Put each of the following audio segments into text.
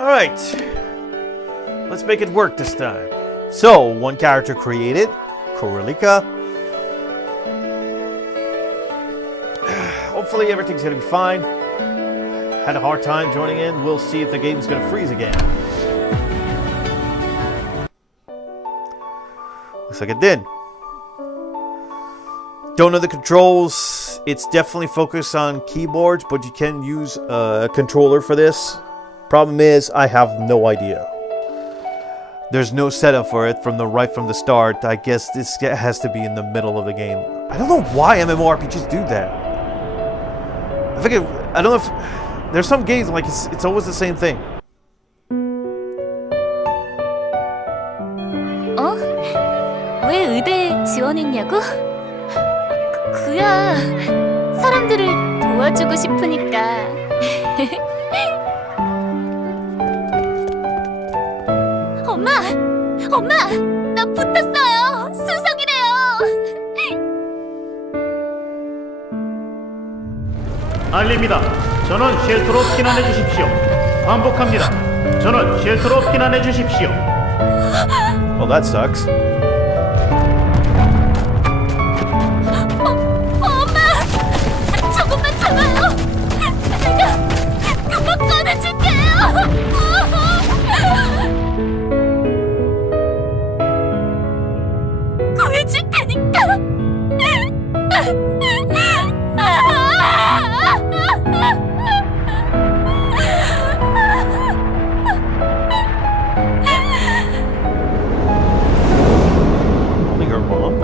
Alright. Let's make it work this time. So, one character created. Korelika. Hopefully everything's gonna be fine. Had a hard time joining in. We'll see if the game's gonna freeze again. Looks like it did. Don't know the controls. It's definitely focused on keyboards, but you can use a controller for this. Problem is, I have no idea. There's no setup for it from the start. I guess this has to be in the middle of the game. I don't know why MMORPGs do that. I don't know if there's some games like it's always the same thing. 왜 의대에 지원했냐고? 그야 사람들을 도와주고 싶으니까. 엄마, 나 붙었어요. 수성이래요. 알립니다. 전원 쉘터로 피난해 주십시오. 반복합니다. 전원 쉘터로 피난해 주십시오. Well, that sucks. 엄마, 조금만 참아요. 내가 금방 꺼내줄게요. 구해줄 테니까. Only her mom.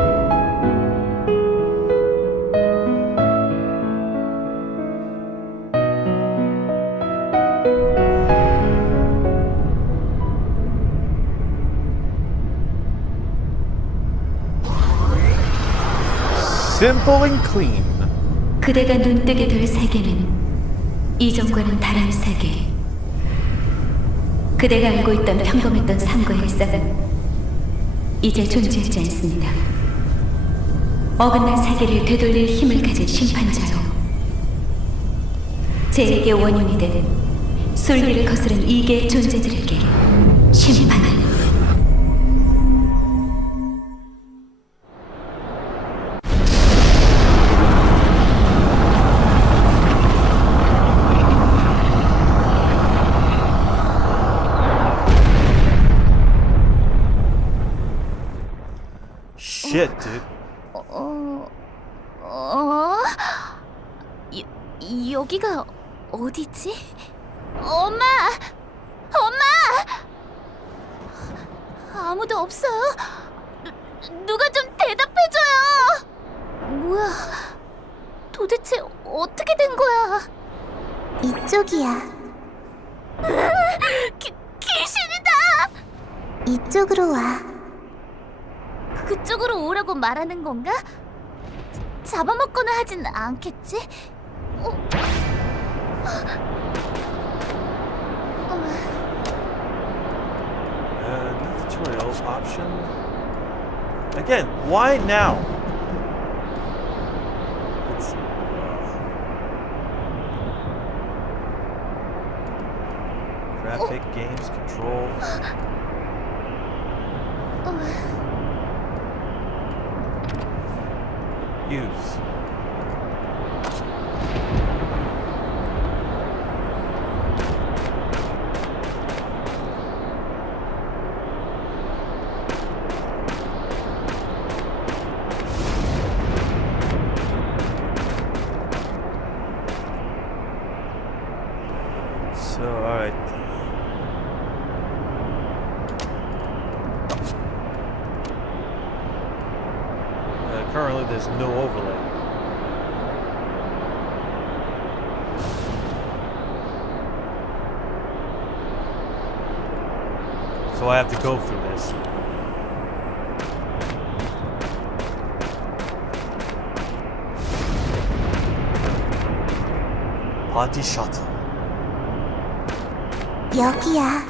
Simple and clean. 그대가 눈뜨게 될 세계는 이전과는 다른 세계. 그대가 알고 있던 평범했던 삶과 일상은 이제 존재하지 않습니다. 어긋난 세계를 되돌릴 힘을 가진 심판자요. 제에게 원흉이 되는 순리를 거스른 이계의 존재들에게 심판을. Shit, dude. 여기가 어디지? 엄마! 아무도 없어요. 누가 좀 대답해줘요. 뭐야? 도대체 어떻게 된 거야? 이쪽이야. 귀신이다! 이쪽으로 와. 그쪽으로 오라고 말하는 건가? 잡아먹거나 하진 않겠지? New tutorial option. Again, why now? Let's see. Graphic, games, controls. Use. So, alright. Currently, there's no overlay. So I have to go through this. Party shuttle. 여기야.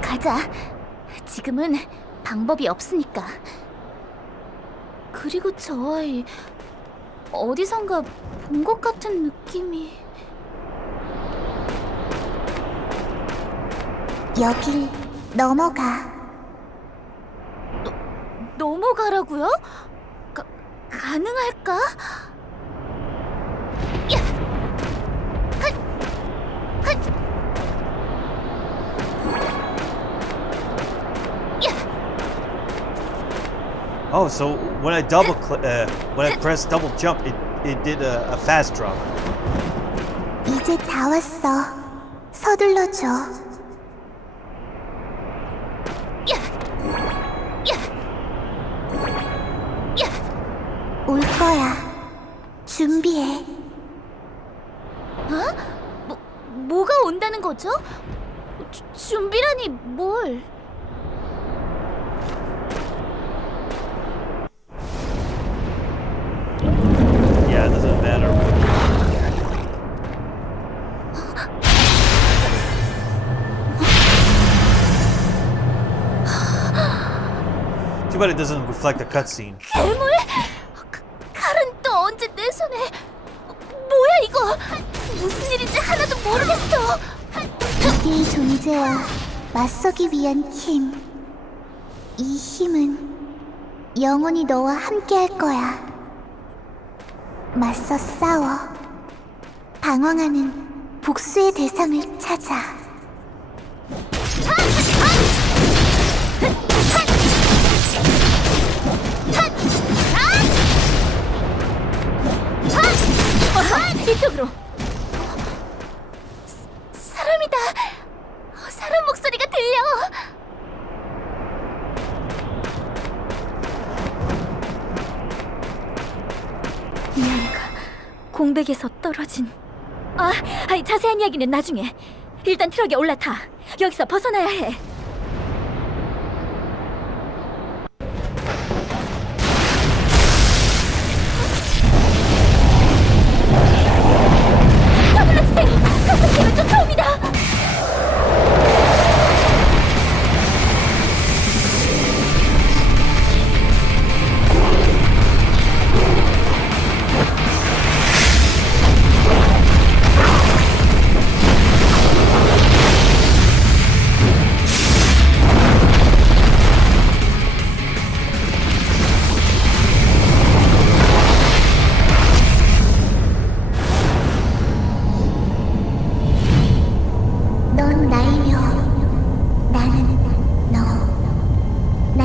가자. 지금은 방법이 없으니까. 그리고 저 아이 어디선가 본 것 같은 느낌이. 여길 넘어가. 넘어가라고요? 가능할까? 야! 헛! 헛! 야! Oh, so when I when I press double jump, it did a fast drop. 이제 다 왔어. 서둘러줘. 야! 야! 야! 올 거야. 준비해. 뭐가 온다는 거죠? 준비라니 뭘? Yeah, it doesn't matter. Too bad it doesn't reflect the cutscene. 괴물? 칼은 또 언제 내 손에? 뭐야 이거? 무슨 일인지 하나도 모르겠어. 이의 존재와 맞서기 위한 힘. 이 힘은 영원히 너와 함께 할 거야. 맞서 싸워. 방황하는 복수의 대상을 찾아. 이쪽으로. 사람이다. 사람 목소리가 들려. 미아이가 공백에서 떨어진. 자세한 이야기는 나중에. 일단 트럭에 올라타. 여기서 벗어나야 해. 서둘러주세요. 가속기가 쫓아옵니다. 넌 나이며 나는 너. 난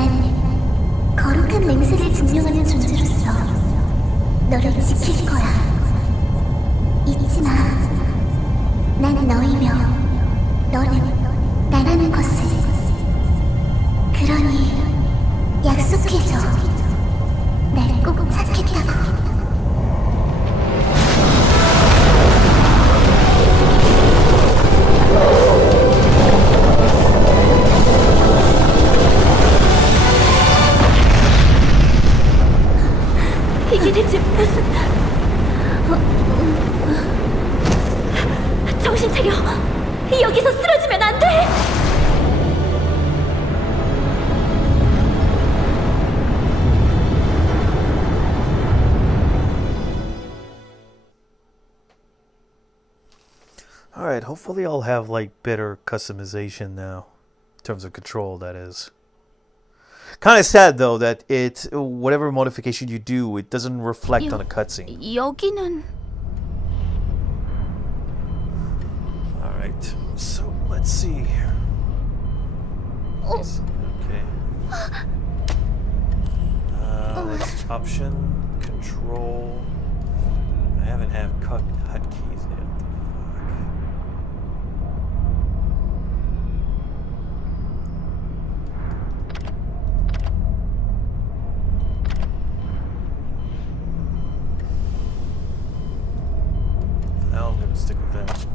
거룩한 맹세를 증명하는 존재로서 너를 지킬 거야. 잊지 마. 난 너이며 너는 나라는 것을. 그러니 약속해줘. 날 꼭 찾겠다고. 이게 대체 무슨... 정신 차려. 여기서 쓰러지면 안 돼. Alright, hopefully I'll have like better customization now. In terms of control, that is. Kind of sad though that whatever modification you do, it doesn't reflect on a cutscene. 여기는... Alright, so let's see. Okay. Let's option, control. I haven't had hotkeys yet. Now I'm gonna stick with that.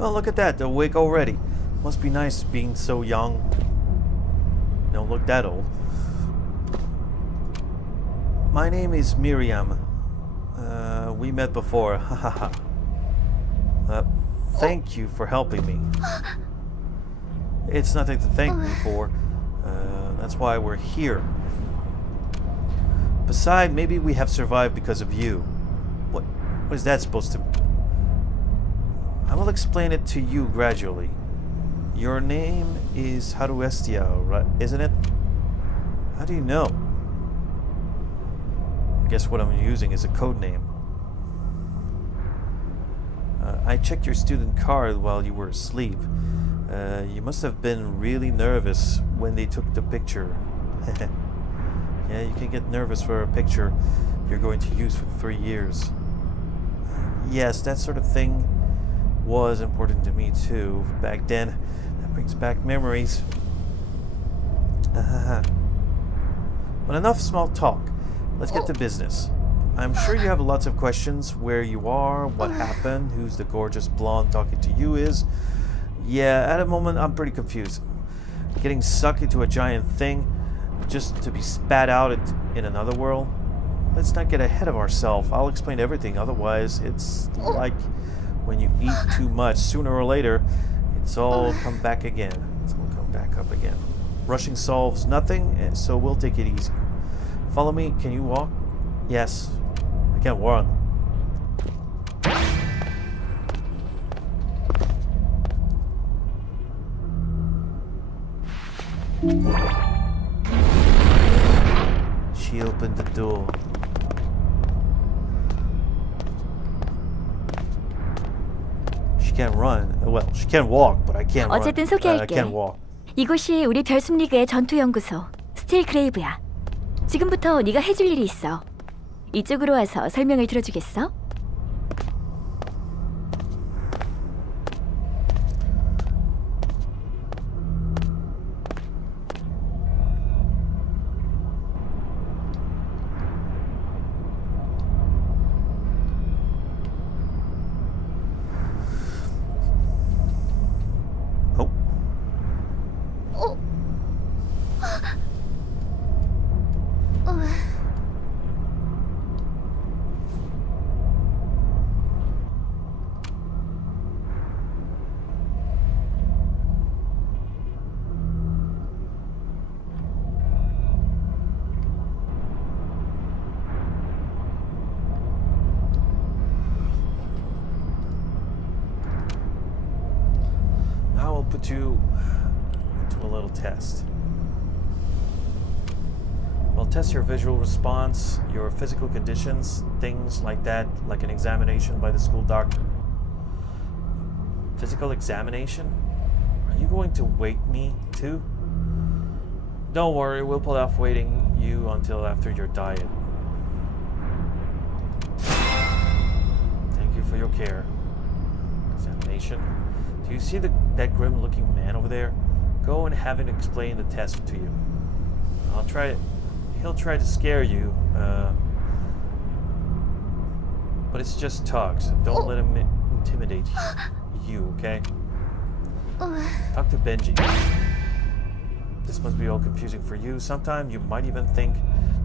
Well, look at that. They're awake already. Must be nice being so young. Don't look that old. My name is Miriam. We met before. Hahaha. Thank you for helping me. It's nothing to thank me for. That's why we're here. Besides, maybe we have survived because of you. What is that supposed to... I will explain it to you gradually. Your name is Haruestia, right? Isn't it? How do you know? I guess what I'm using is a code name. I checked your student card while you were asleep. You must have been really nervous when they took the picture. Yeah, you can get nervous for a picture you're going to use for 3 years. Yes, that sort of thing was important to me too back then. That brings back memories. But enough small talk. Let's get to business. I'm sure you have lots of questions. Where you are, what happened, who's the gorgeous blonde talking to you is. Yeah, at the moment I'm pretty confused. Getting sucked into a giant thing just to be spat out in another world. Let's not get ahead of ourselves. I'll explain everything. Otherwise, it's like when you eat too much. Sooner or later, it's all come back again. It's all come back up again. Rushing solves nothing, so we'll take it easy. Follow me. Can you walk? Yes. I can't run. She opened the door. She can't run. Well, she can walk, but I can't run. 어쨌든 I 소개할게. can't walk. 이곳이 우리 별숨리그의 전투연구소 스틸크레이브야. 지금부터 네가 해줄 일이 있어. 이쪽으로 와서 설명을 들어주겠어? Put you to a little test. We'll test your visual response, your physical conditions, things like that, like an examination by the school doctor. Physical examination? Are you going to wake me too? Don't worry, we'll put off waiting you until after your diet. Thank you for your care. Examination. Do you see that grim-looking man over there? Go and have him explain the test to you. He'll try to scare you, but it's just talk, so don't let him intimidate you, okay? Talk to Benji. This must be all confusing for you. Sometimes you might even think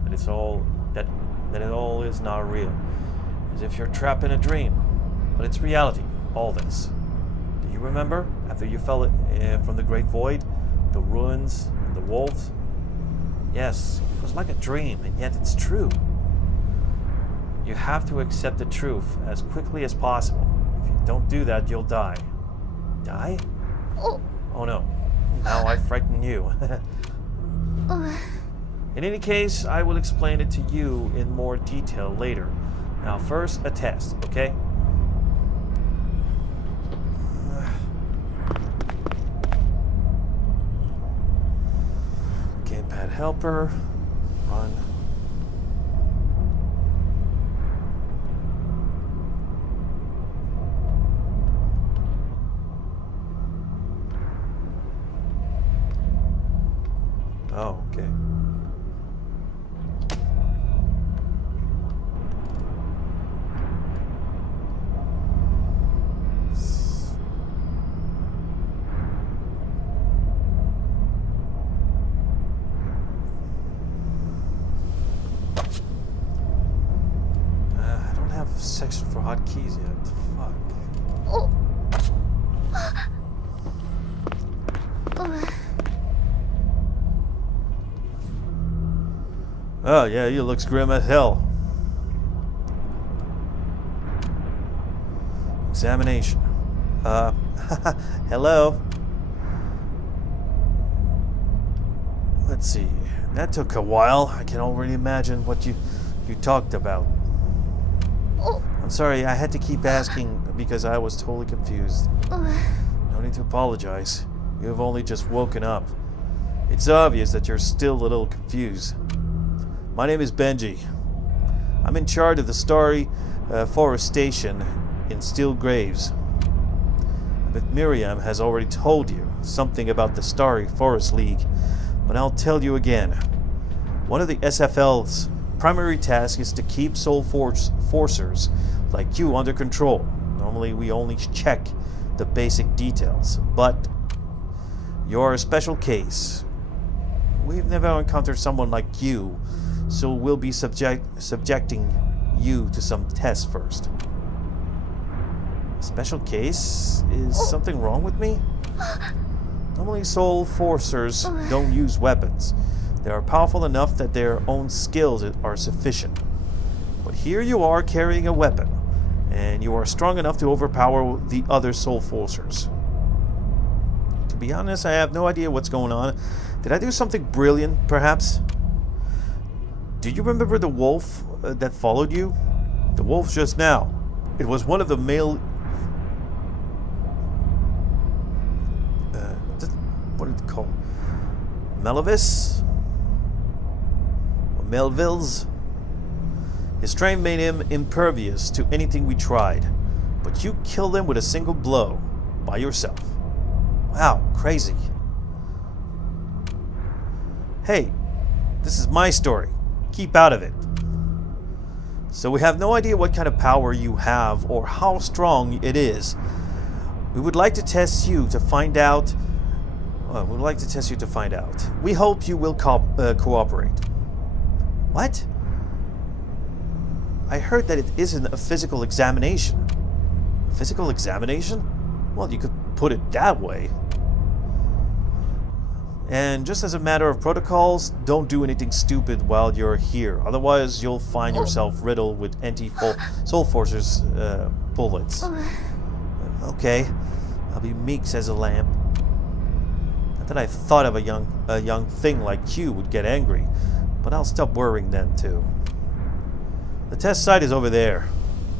that it all is not real, as if you're trapped in a dream. But it's reality, all this. Do you remember, after you fell from the great void, the ruins, and the wolves? Yes, it was like a dream, and yet it's true. You have to accept the truth as quickly as possible. If you don't do that, you'll die. Die? Oh no, now I frighten you. In any case, I will explain it to you in more detail later. Now first, a test, okay? Gamepad helper, run. Oh, okay. section for hotkeys yet. Fuck. 어? Oh, yeah, he looks grim as hell. Examination. Hello. Let's see. That took a while. I can already imagine what you talked about. 어? I'm sorry, I had to keep asking because I was totally confused. No need to apologize. You have only just woken up. It's obvious that you're still a little confused. My name is Benji. I'm in charge of the Starry Forest Station in Steel Graves. But Miriam has already told you something about the Starry Forest League, but I'll tell you again. One of the SFL's primary tasks is to keep Soul Forcers like you under control. Normally we only check the basic details, but you're a special case. We've never encountered someone like you, so we'll be subjecting you to some tests first. Special case? Is something wrong with me? Normally Soul Forcers don't use weapons. They are powerful enough that their own skills are sufficient. But here you are carrying a weapon, and you are strong enough to overpower the other Soul Forcers. To be honest, I have no idea what's going on. Did I do something brilliant, perhaps? Do you remember the wolf that followed you? The wolf just now. It was one of the male... what is it called? Melvis? Or Melvilles? His strength made him impervious to anything we tried. But you killed him with a single blow. By yourself. Wow, crazy. Hey, this is my story. Keep out of it. So we have no idea what kind of power you have or how strong it is. We would like to test you to find out. We hope you will cooperate. What? I heard that it isn't a physical examination. A physical examination? Well, you could put it that way. And just as a matter of protocols, don't do anything stupid while you're here. Otherwise, you'll find yourself riddled with anti-Soul Forcers bullets. Okay, I'll be meek as a lamb. Not that I thought of a young thing like you would get angry, but I'll stop worrying then too. The test site is over there.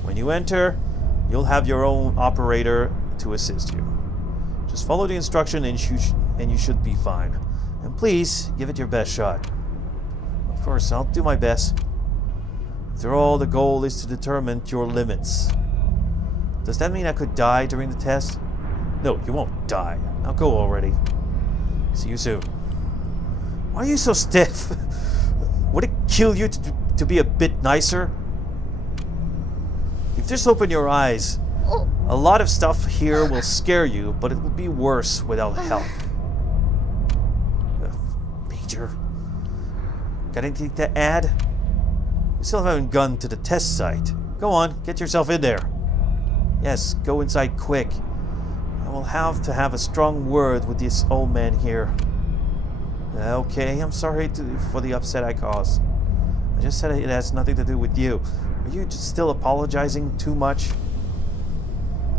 When you enter, you'll have your own operator to assist you. Just follow the instruction and you should be fine. And please, give it your best shot. Of course, I'll do my best. After all, the goal is to determine your limits. Does that mean I could die during the test? No, you won't die. Now go already. See you soon. Why are you so stiff? Would it kill you to be a bit nicer? You've just opened your eyes. A lot of stuff here will scare you, but it will be worse without help. Major, got anything to add? You still haven't gone to the test site. Go on, get yourself in there. Yes, go inside quick. I will have to have a strong word with this old man here. Okay, I'm sorry for the upset I caused. I just said it has nothing to do with you. Are you just still apologizing too much?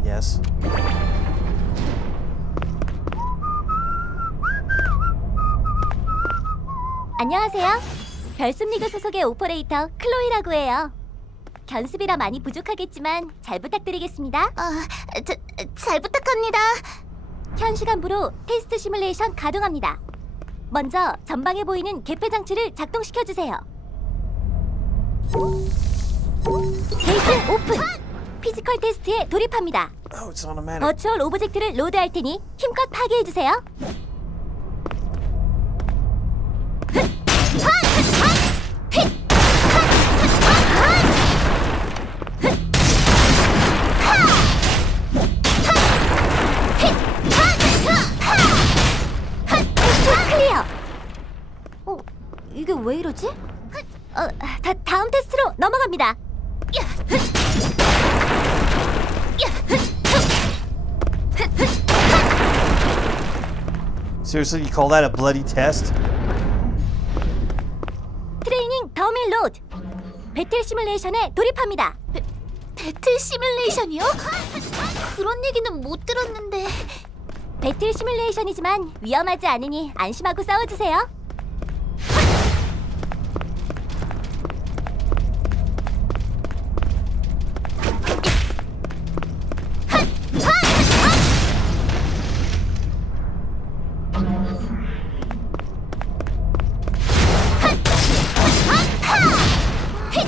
Yes. 안녕하세요. 별숨리그 소속의 오퍼레이터 클로이라고 해요. 견습이라 많이 부족하겠지만 잘 부탁드리겠습니다. 잘 부탁합니다. 현 시간부로 테스트 시뮬레이션 가동합니다. 먼저 전방에 보이는 개폐 장치를 작동시켜 주세요. 게이트 오픈. 피지컬 테스트에 돌입합니다. Oh, it's automatic. 버추얼 오브젝트를 로드할 테니 힘껏 파괴해 주세요. 클리어. 이게 왜 이러지? 다음 테스트로 넘어갑니다. Seriously, you call that a bloody test? 트레이닝 더미 로드. 배틀 시뮬레이션에 돌입합니다. 배틀 시뮬레이션이요? 그런 얘기는 못 들었는데. 배틀 시뮬레이션이지만 위험하지 않으니 안심하고 싸워주세요.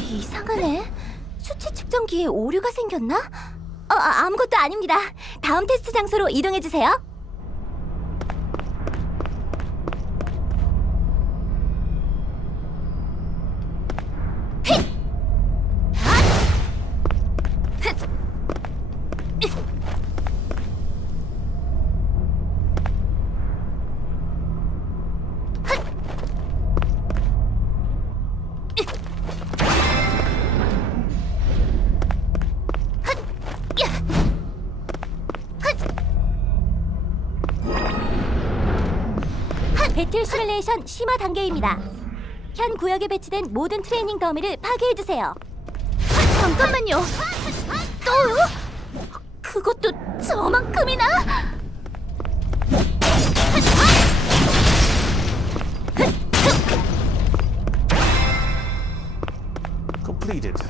이상하네. 수치 측정기에 오류가 생겼나? 아무것도 아닙니다. 다음 테스트 장소로 이동해주세요. 배틀 시뮬레이션 심화 단계입니다. 현 구역에 배치된 모든 트레이닝 더미를 파괴해주세요. 잠깐만요. 또요? 그것도 저만큼이나? Completed.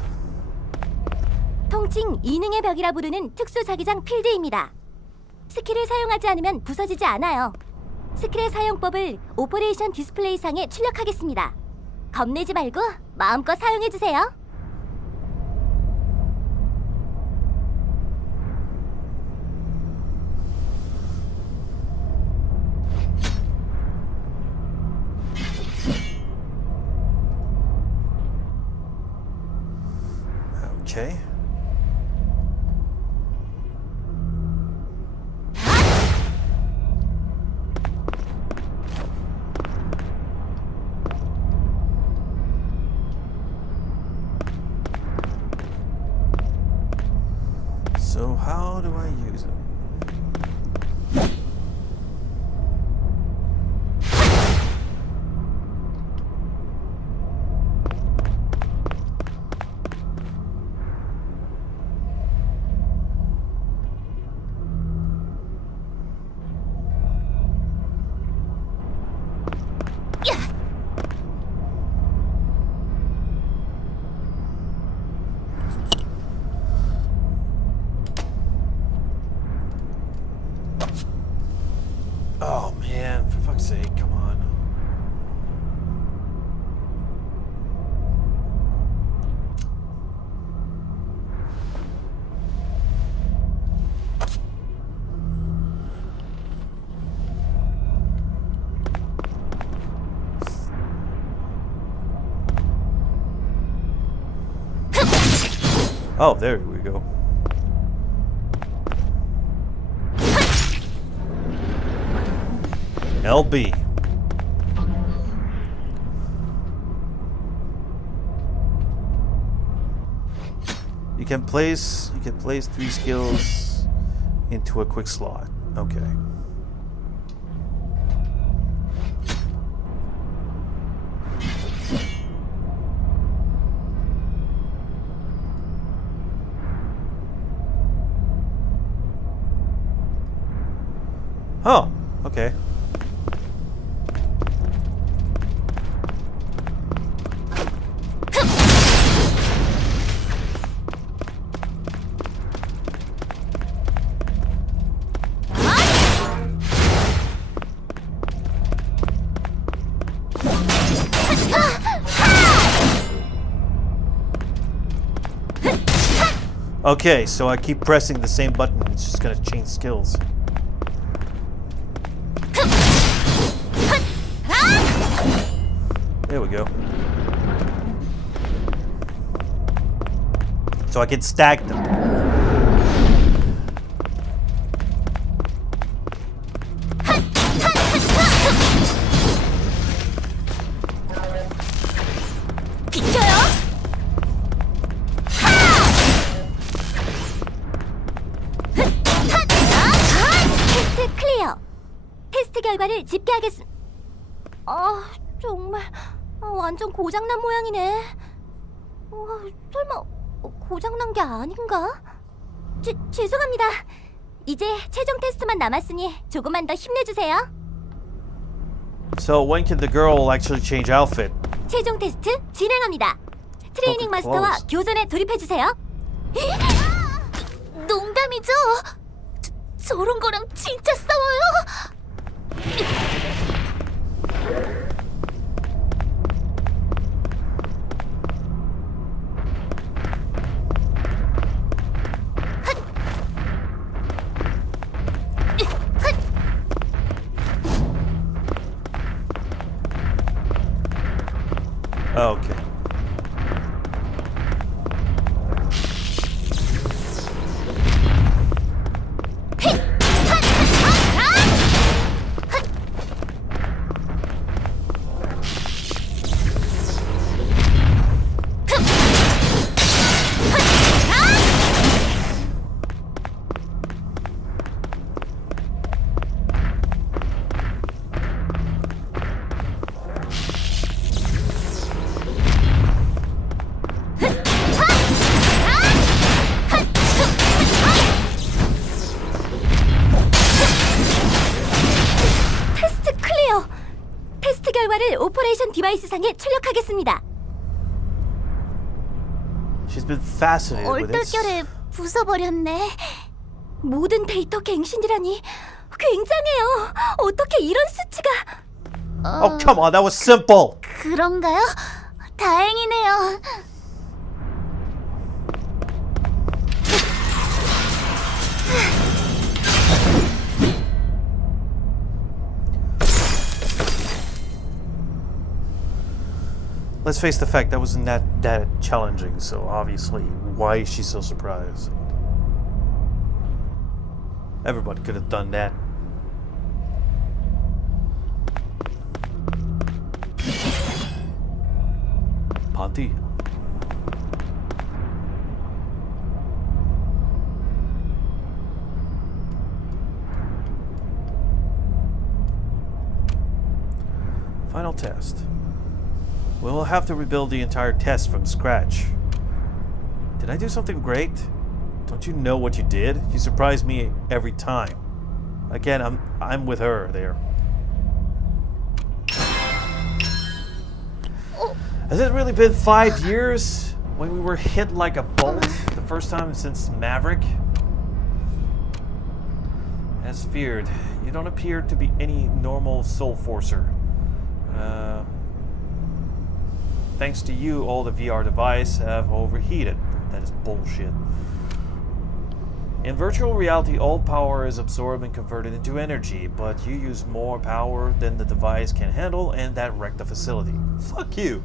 통칭 이능의 벽이라 부르는 특수 자기장 필드입니다. 스킬을 사용하지 않으면 부서지지 않아요. 스킬의 사용법을 오퍼레이션 디스플레이상에 출력하겠습니다. 겁내지 말고 마음껏 사용해주세요. Okay. So how do I use it? Oh man, for fuck's sake, come on. Oh, there we go. LB. You can place 3 skills into a quick slot. Okay. Oh, okay. Okay, so I keep pressing the same button. It's just gonna change skills. There we go. So I can stack them. 비켜요. 결과를 집계하겠습니다. 정말 완전 고장난 모양이네. 설마 고장난 게 아닌가? 죄송합니다. 이제 최종 테스트만 남았으니 조금만 더 힘내주세요. So when can the girl actually change outfit? 최종 테스트 진행합니다. 트레이닝 마스터와 교전에 돌입해주세요. 농담이죠? 저런 거랑 진짜 싸워요? Okay. 테스트 클리어! 테스트 결과를 오퍼레이션 디바이스 상에 출력하겠습니다. She's been fascinated with it. 얼떨결에 부숴버렸네. 모든 데이터 갱신이라니 굉장해요. 어떻게 이런 수치가... Oh, come on, that was simple. 그런가요? 다행이네요. Let's face the fact that wasn't that challenging, so obviously, why is she so surprised? Everybody could have done that. Ponty. Final test. We will have to rebuild the entire test from scratch. Did I do something great? Don't you know what you did? You surprise me every time. Again, I'm with her there. Has it really been 5 years when we were hit like a bolt the first time since Maverick? As feared, you don't appear to be any normal soul forcer. Thanks to you, all the VR devices have overheated. That is bullshit. In virtual reality, all power is absorbed and converted into energy, but you use more power than the device can handle, and that wrecked the facility. Fuck you.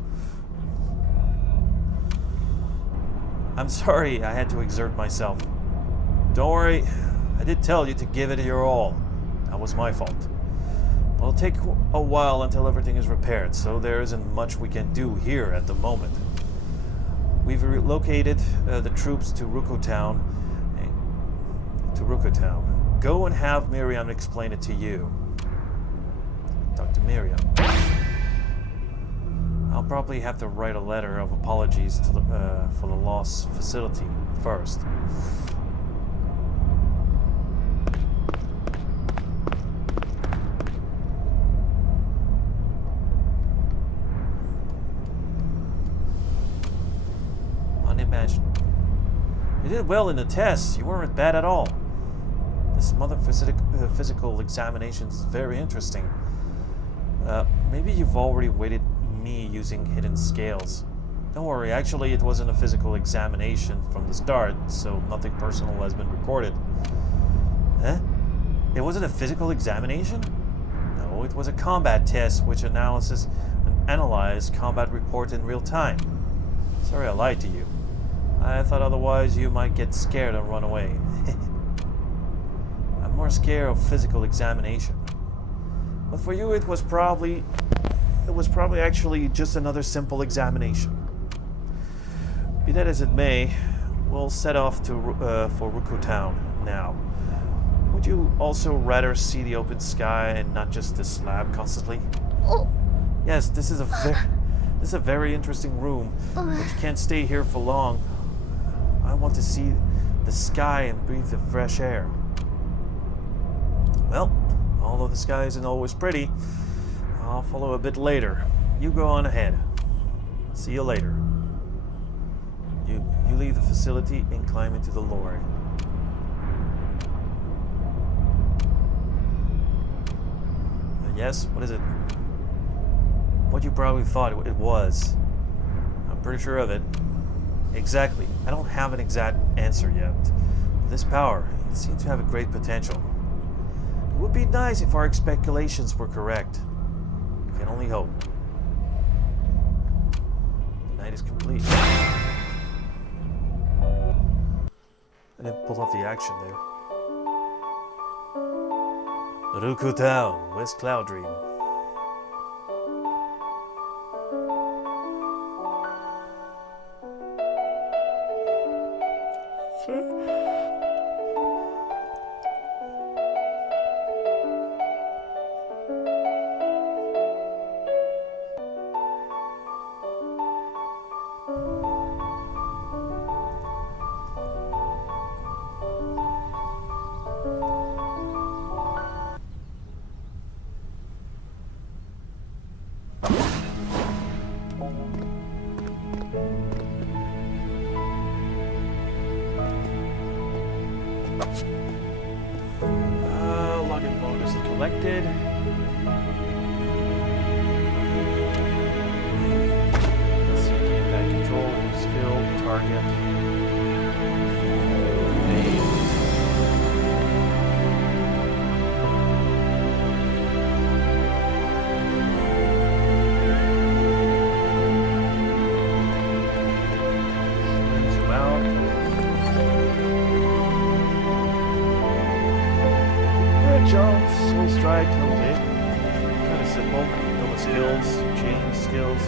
I'm sorry I had to exert myself. Don't worry, I did tell you to give it your all. That was my fault. It'll take a while until everything is repaired, so there isn't much we can do here at the moment. We've relocated the troops to Ruko Town. Go and have Miriam explain it to you. Dr. Miriam. I'll probably have to write a letter of apologies to for the lost facility first. Unimaginable. You did well in the tests. You weren't bad at all. This mother physical examination is very interesting. Maybe you've already weighted me using hidden scales. Don't worry, actually it wasn't a physical examination from the start, so nothing personal has been recorded. Huh? It wasn't a physical examination? No, it was a combat test which analyzed combat report in real time. Sorry I lied to you. I thought otherwise you might get scared and run away. I'm more scared of physical examination. But for you it was probably actually just another simple examination. Be that as it may, we'll set off to for Ruko Town now. Would you also rather see the open sky and not just the slab constantly? 어, Yes, this is a very interesting room, but you can't stay here for long. I want to see the sky and breathe the fresh air. Well, although the sky isn't always pretty, I'll follow a bit later. You go on ahead. See you later. You leave the facility and climb into the lorry. Yes, what is it? What you probably thought it was. I'm pretty sure of it. Exactly. I don't have an exact answer yet. But this power, it seems to have a great potential. It would be nice if our speculations were correct. We can only hope. The night is complete. I didn't pull off the action there. Ruku Town, West Cloud Dream. Login bonus collected. Let's see, gameplay control, skill, target. Name. Zoom out. Jump, soul strike, okay. Kind of simple. Nova skills, chain skills.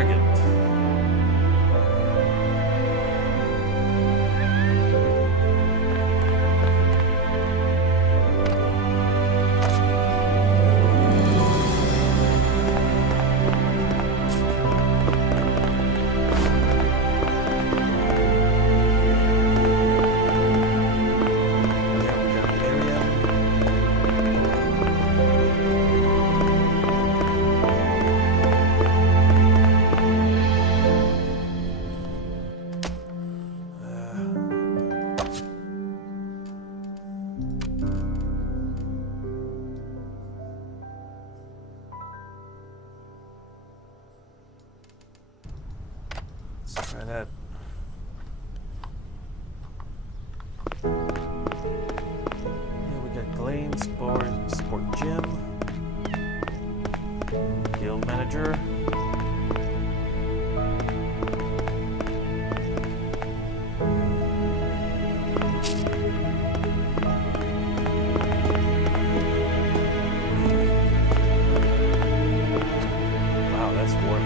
target. Let's try that. Here we got Glane Sport Gym. Guild Manager. Wow, that's warm.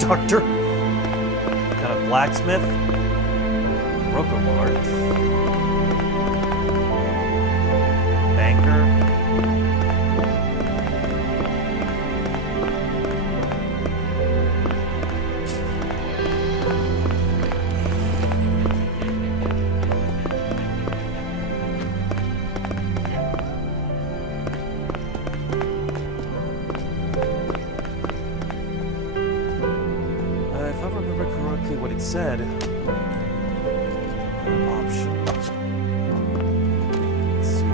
Doctor, got a blacksmith, Rocco Mart, banker, what it said. Option. Let's see.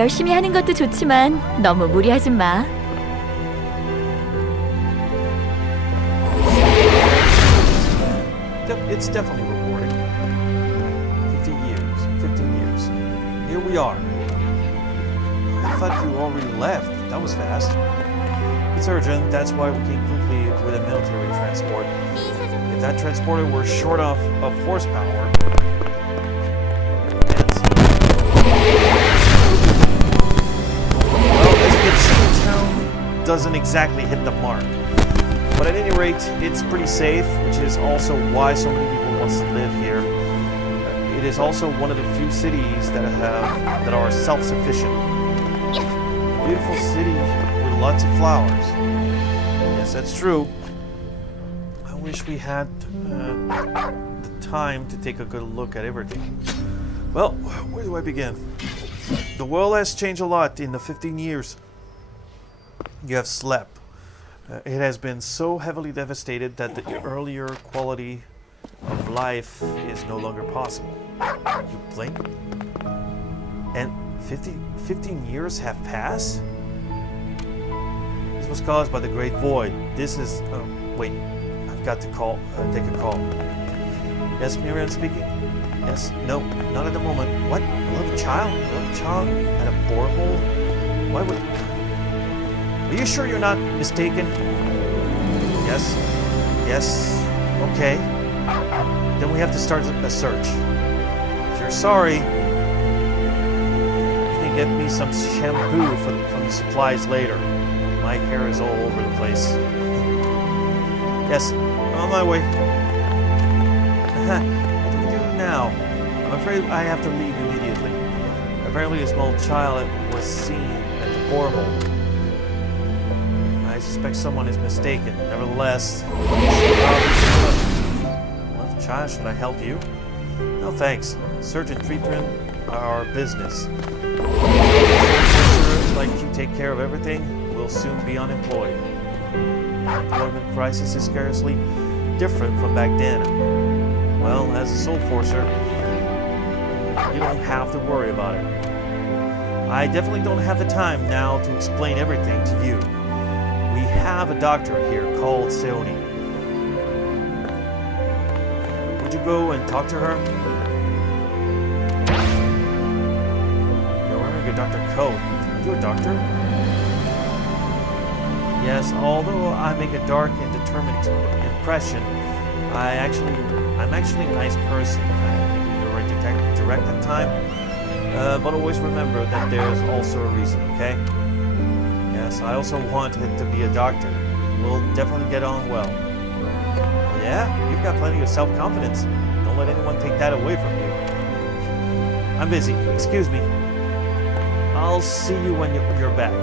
열심히 하는 것도 좋지만 너무 무리하지 마. It's definitely rewarding. 15 years. Here we are. I thought you already left. That was fast. It's urgent, that's why we came quickly with a military transport. If that transporter were short of horsepower, doesn't exactly hit the mark. But at any rate, it's pretty safe, which is also why so many people want to live here. It is also one of the few cities that are self-sufficient. A beautiful city with lots of flowers. Yes, that's true. I wish we had the time to take a good look at everything. Well, where do I begin? The world has changed a lot in the 15 years. You have slept. It has been so heavily devastated that the earlier quality of life is no longer possible. You blink, and 15 years have passed? This was caused by the Great Void. This is... wait, I've got to take a call. Yes, Miriam speaking? Yes, no, not at the moment. What? A little child? A little child at a borehole? Why would... Are you sure you're not mistaken? Yes. Yes. Okay. Then we have to start a search. If you're sorry, you can get me some shampoo from the supplies later. My hair is all over the place. Yes, on my way. What do we do now? I'm afraid I have to leave immediately. Apparently a small child was seen at the borehole. I suspect someone is mistaken. Nevertheless, well, child, should I help you? No, thanks. Search and treatment are our business. Like you take care of everything, we'll soon be unemployed. The employment crisis is scarcely different from back then. Well, as a soul forcer, you don't have to worry about it. I definitely don't have the time now to explain everything to you. We have a doctor here called Seoni. Would you go and talk to her? You're wearing a doctor coat. Are you a doctor? Yes, although I make a dark and determined impression, I'm actually a nice person. I may be the right direct at time, but always remember that there's also a reason, okay? Yes, I also want him to be a doctor. We'll definitely get on well. Yeah, you've got plenty of self-confidence. Don't let anyone take that away from you. I'm busy. Excuse me. I'll see you when you're back.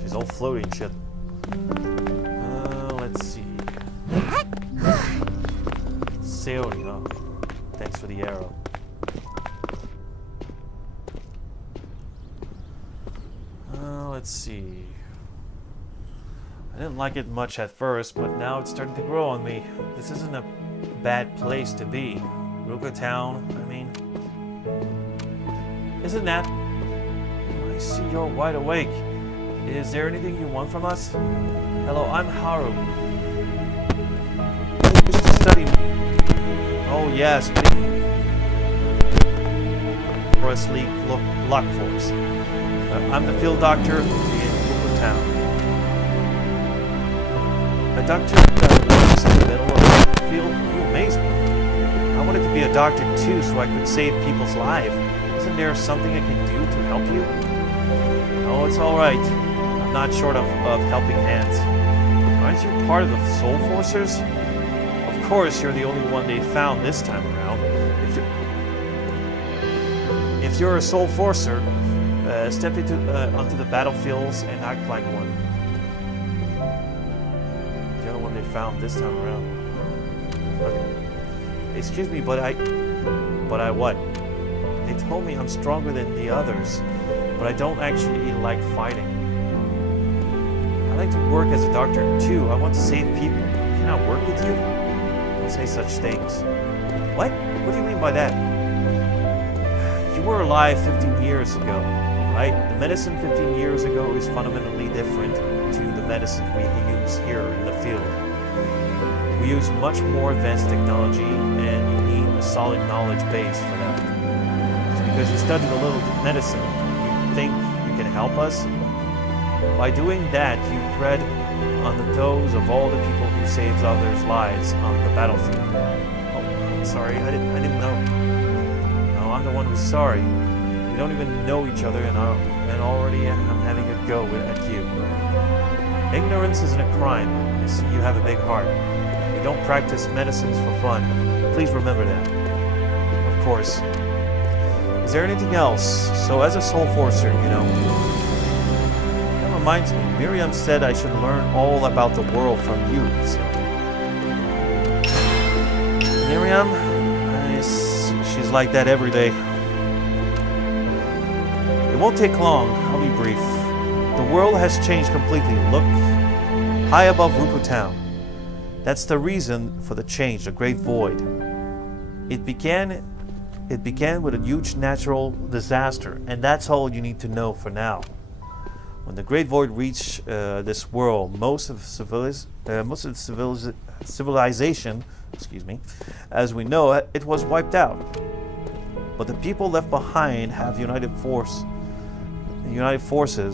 She's all floaty and shit. Let's see. Seoni, oh. Thanks for the arrow. Let's see. I didn't like it much at first, but now it's starting to grow on me. This isn't a bad place to be. Ruka Town, I mean. Isn't that? I see you're wide awake. Is there anything you want from us? Hello, I'm Haru. I used to study. Oh yes, Forest League Lock Force. I'm the field doctor in Ruka Town. A doctor that works in the middle of the field? You amaze me. I wanted to be a doctor too, so I could save people's lives. Isn't there something I can do to help you? No, it's all right. I'm not short of helping hands. Aren't you part of the Soul Forcers? Of course, you're the only one they found this time around. If you're a Soul Forcer, step onto the battlefields and act like one. The other one they found this time around. But, excuse me, but I what? They told me I'm stronger than the others, but I don't actually like fighting. I like to work as a doctor too. I want to save people. Can I work with you? Don't say such things. What? What do you mean by that? You were alive 15 years ago, right? The medicine 15 years ago is fundamentally different to the medicine we use here in the field. We use much more advanced technology, and you need a solid knowledge base for that. Just because you studied a little medicine, you think you can help us? By doing that, you tread on the toes of all the people who saves others' lives on the battlefield. Oh, I'm sorry, I didn't know. No, I'm the one who's sorry. We don't even know each other, and already I'm having a go at you. Ignorance isn't a crime. I see you have a big heart. We don't practice medicines for fun. Please remember that. Of course. Is there anything else? So as a Soul Forcer, you know. That reminds me, Miriam said I should learn all about the world from you. So. Miriam? She's like that every day. It won't take long. I'll be brief. The world has changed completely. Look, high above Ruku Town. That's the reason for the change, the Great Void. It began with a huge natural disaster, and that's all you need to know for now. When the Great Void reached this world, most of civilization, as we know it was wiped out. But the people left behind have united forces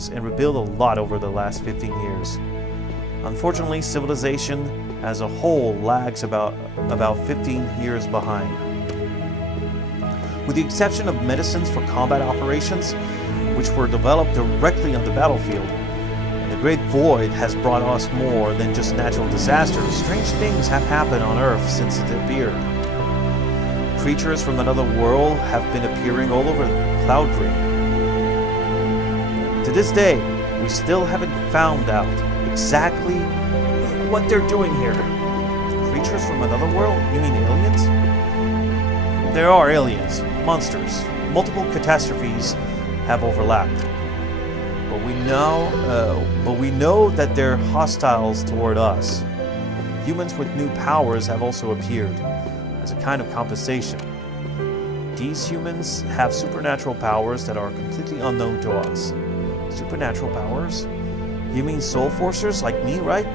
and rebuilt a lot over the last 15 years. Unfortunately, civilization as a whole lags about 15 years behind. With the exception of medicines for combat operations, which were developed directly on the battlefield, the Great Void has brought us more than just natural disasters. Strange things have happened on Earth since it appeared. Creatures from another world have been appearing all over Cloud Dream. To this day, we still haven't found out exactly what they're doing here. Creatures from another world? You mean aliens? There are aliens, monsters. Multiple catastrophes have overlapped. But we know that they're hostiles toward us. Humans with new powers have also appeared as a kind of compensation. These humans have supernatural powers that are completely unknown to us. Supernatural powers? You mean soul forcers like me, right?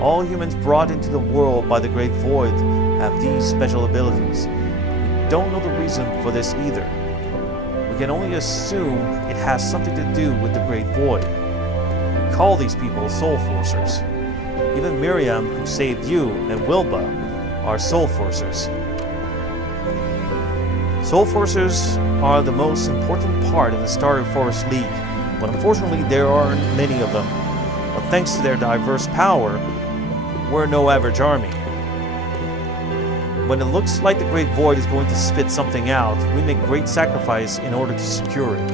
All humans brought into the world by the Great Void have these special abilities. We don't know the reason for this either. We can only assume it has something to do with the Great Void. We call these people soul forcers. Even Miriam, who saved you, and Wilba are soul forcers. Soul forcers are the most important part of the Starry Forest League, but unfortunately there aren't many of them. But thanks to their diverse power, we're no average army. When it looks like the Great Void is going to spit something out, we make great sacrifice in order to secure it.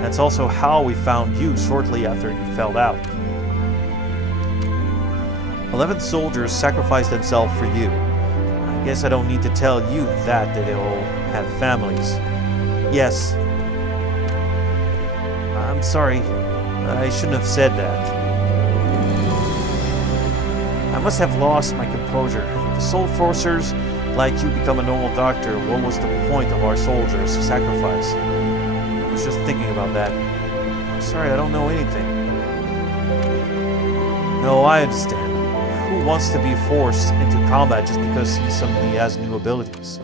That's also how we found you shortly after you fell out. 11 soldiers sacrificed themselves for you. I guess I don't need to tell you that they all have families. Yes. I'm sorry. I shouldn't have said that. I must have lost my composure. If the soul forcers like you become a normal doctor, what was the point of our soldiers' sacrifice? I was just thinking about that. I'm sorry, I don't know anything. No, I understand. Who wants to be forced into combat just because he suddenly has new abilities?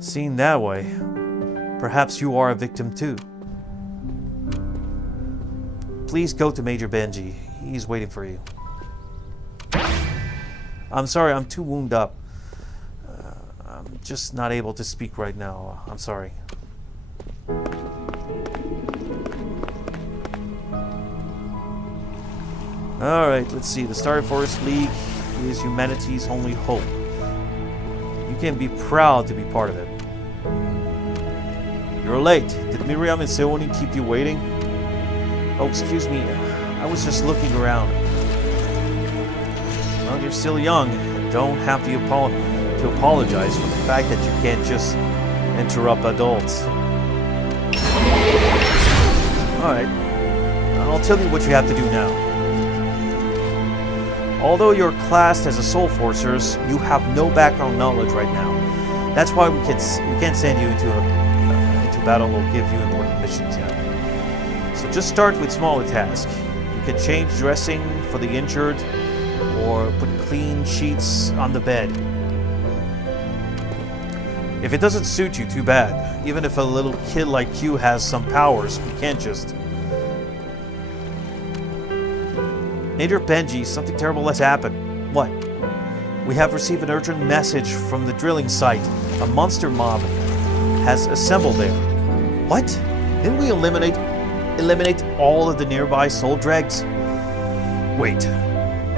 Seen that way, perhaps you are a victim too. Please go to Major Benji. He's waiting for you. I'm sorry, I'm too wound up. I'm just not able to speak right now. I'm sorry. Alright, let's see. The Starry Forest League is humanity's only hope. You can be proud to be part of it. You're late. Did Miriam and Seoni keep you waiting? Oh, excuse me. I was just looking around. Well, you're still young and don't have to apologize for the fact that you can't just interrupt adults. Alright. I'll tell you what you have to do now. Although you're classed as a soul forcers, you have no background knowledge right now. That's why we can't send you into battle or give you important missions yet. So just start with smaller tasks. You can change dressing for the injured, or put clean sheets on the bed. If it doesn't suit you, too bad. Even if a little kid like you has some powers, we can't just... Major Benji, something terrible has happened. What? We have received an urgent message from the drilling site. A monster mob has assembled there. What? Didn't we eliminate all of the nearby soul dregs? Wait.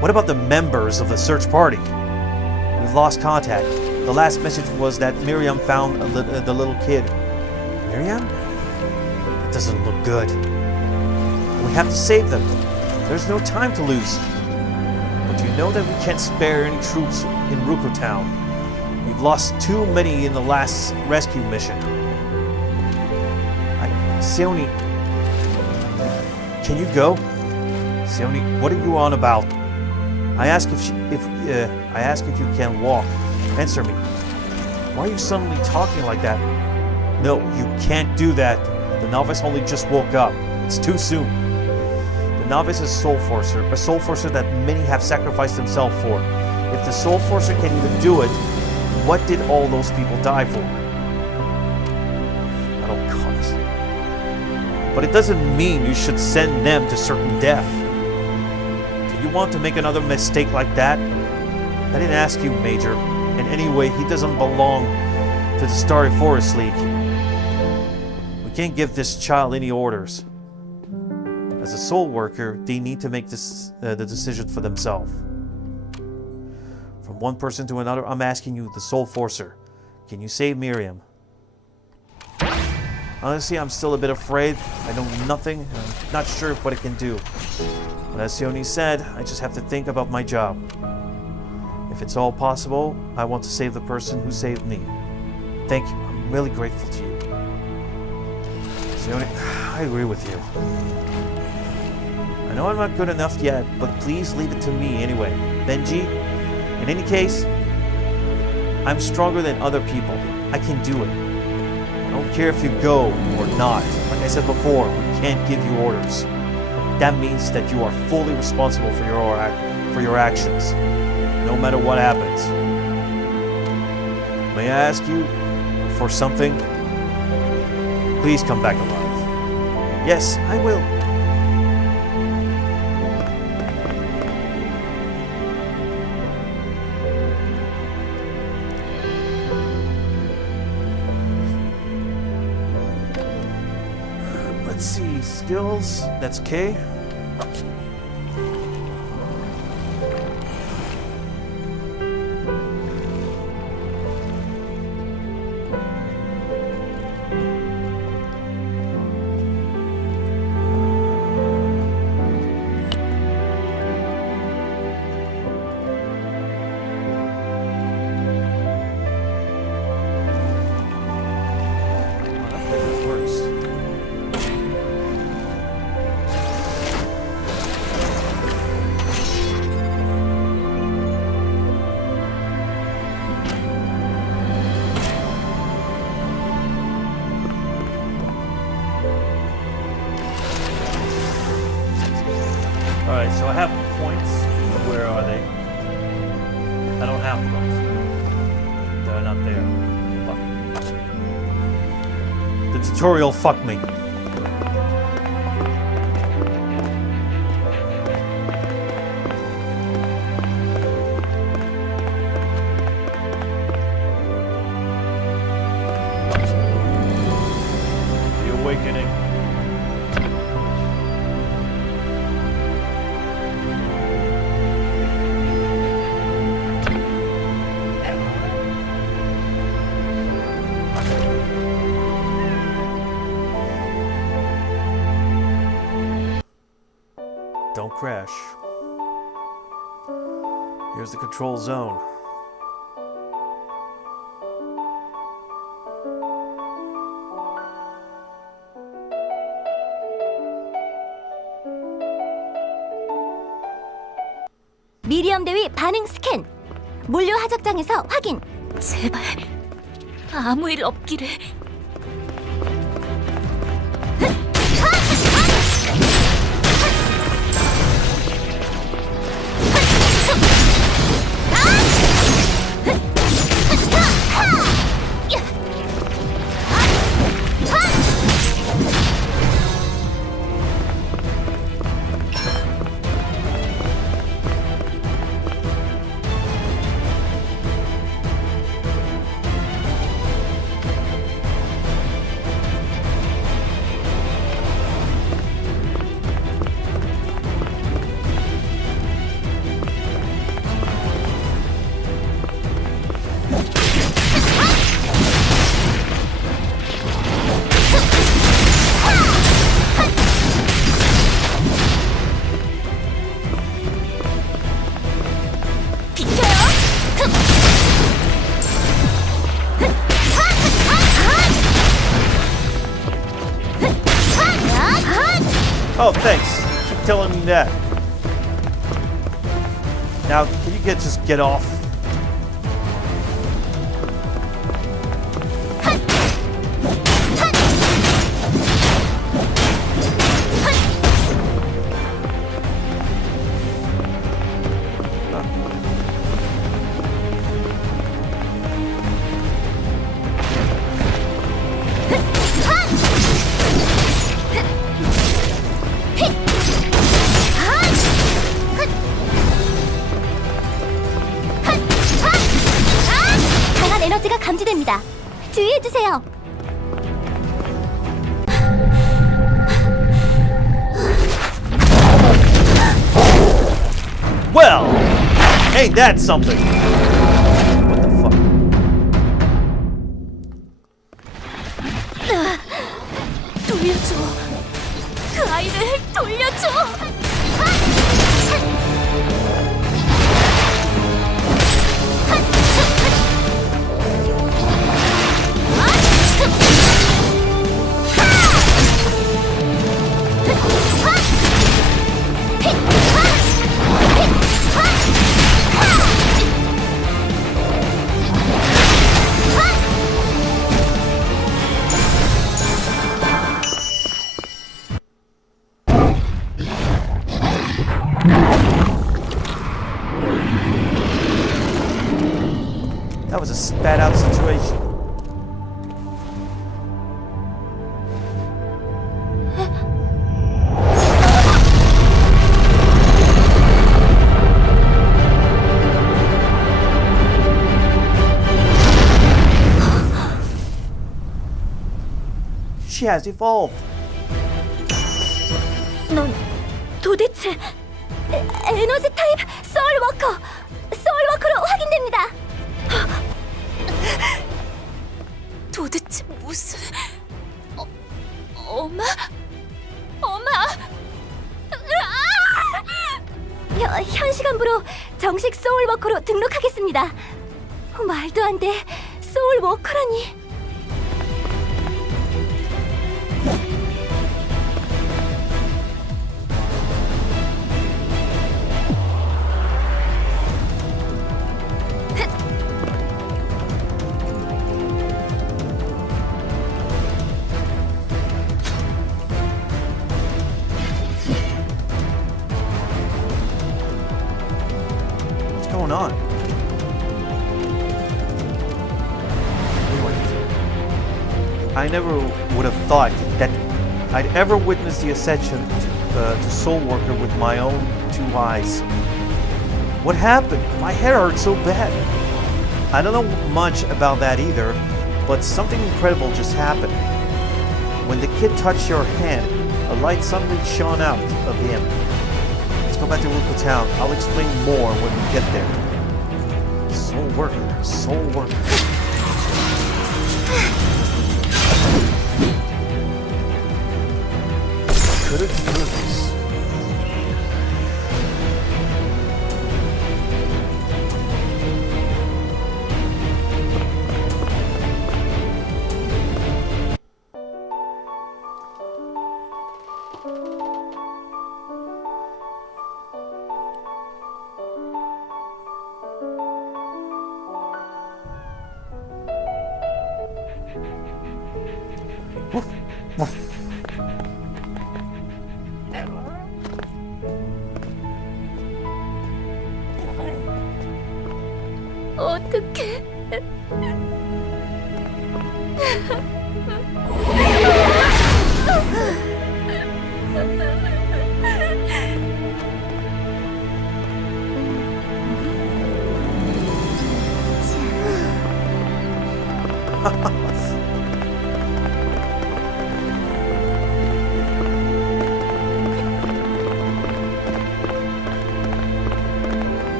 What about the members of the search party? We've lost contact. The last message was that Miriam found the little kid. Miriam? It doesn't look good. We have to save them. There's no time to lose. But you know that we can't spare any troops in Ruko Town. We've lost too many in the last rescue mission. Seoni, can you go? Seoni, what are you on about? I ask if you can walk. Answer me. Why are you suddenly talking like that? No, you can't do that. The novice only just woke up. It's too soon. The novice is a soul forcer that many have sacrificed themselves for. If the soul forcer can even do it, what did all those people die for? I don't call this. But it doesn't mean you should send them to certain death. Do you want to make another mistake like that? I didn't ask you, Major. And anyway, he doesn't belong to the Starry Forest League. We can't give this child any orders. As a soul worker, they need to make the decision for themselves. From one person to another, I'm asking you, the soul forcer, can you save Miriam? Honestly, I'm still a bit afraid. I know nothing. I'm not sure what it can do. But as Seoni said, I just have to think about my job. If it's all possible, I want to save the person who saved me. Thank you. I'm really grateful to you. Sione, I agree with you. I know I'm not good enough yet, but please leave it to me anyway. Benji, in any case, I'm stronger than other people. I can do it. I don't care if you go or not. Like I said before, we can't give you orders. That means that you are fully responsible for your actions, no matter what happens. May I ask you for something? Please come back alive. Yes, I will. Let's see, skills, that's K. Alright, so I have points. Where are they? I don't have points. They're not there. Fuck. The tutorial fucked me. The Awakening. Don't crash. Here's the control zone. 미리엄 대위 반응 스캔. 물류 하적장에서 확인. 제발 아무 일 없기를. Oh, thanks. Keep telling me that. Now, can you just get off? 강한 에너지가 감지됩니다. 주의해주세요. Well, ain't that something? What the fuck? 돌려줘. 그 아이를 돌려줘. spat out situation. She has evolved. 넌 도대체 에너지 타입 소울워커로 확인됩니다. 도대체 무슨... 엄마? 엄마? 현 시간부로 정식 소울워커로 등록하겠습니다. 말도 안 돼. 소울워커라니. What's going on? I never would have thought that I'd ever witness the ascension to Soulworker with my own 2 eyes. What happened? My hair hurt so bad. I don't know much about that either, but something incredible just happened. When the kid touched your hand, a light suddenly shone out of him. Let's go back to Ruko Town. I'll explain more when we get there. Soulworker, Soulworker. Goodness. 어떡해.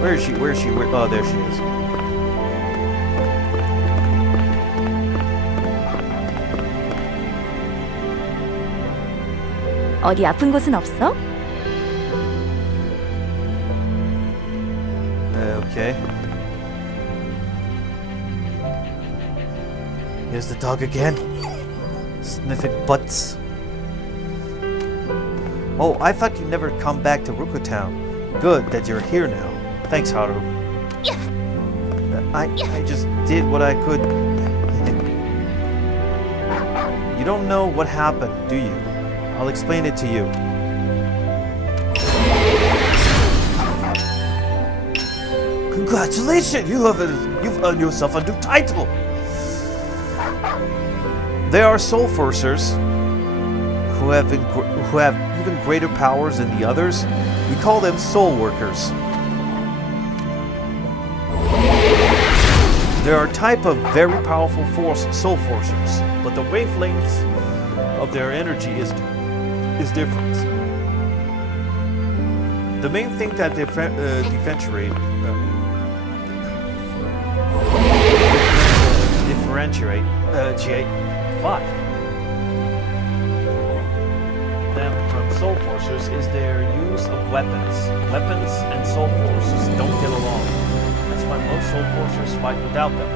Where is she? Where is she? Where? Oh, there she is. 어디 아픈 곳은 없어? Okay. Here's the dog again. Sniffing butts. Oh, I thought you'd never come back to Ruko Town. Good that you're here now. Thanks, Haru. I just did what I could. You don't know what happened, do you? I'll explain it to you. Congratulations! You've earned yourself a new title. There are soul forcers who have even greater powers than the others. We call them soul workers. There are a type of very powerful soul forcers, but the wavelengths of their energy is different. The main thing that differentiate them from soul forcers is their use of weapons. Weapons and soul forcers don't get along. That's why most soul forcers fight without them.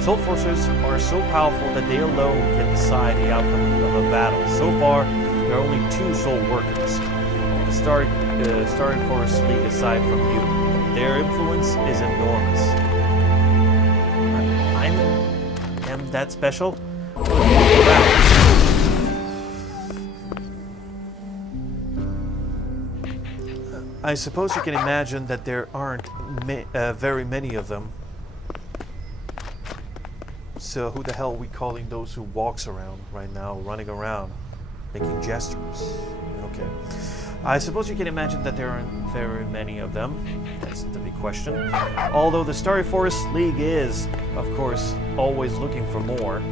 Soul forcers are so powerful that they alone can decide the outcome of a battle. So far, there are only 2 soul workers. The Starry Forest League aside from you. Their influence is enormous. I am that special? I suppose you can imagine that there aren't very many of them. So who the hell are we calling those who walks around right now, running around, making gestures? Okay. I suppose you can imagine that there aren't very many of them. That's the big question. Although the Starry Forest League is, of course, always looking for more.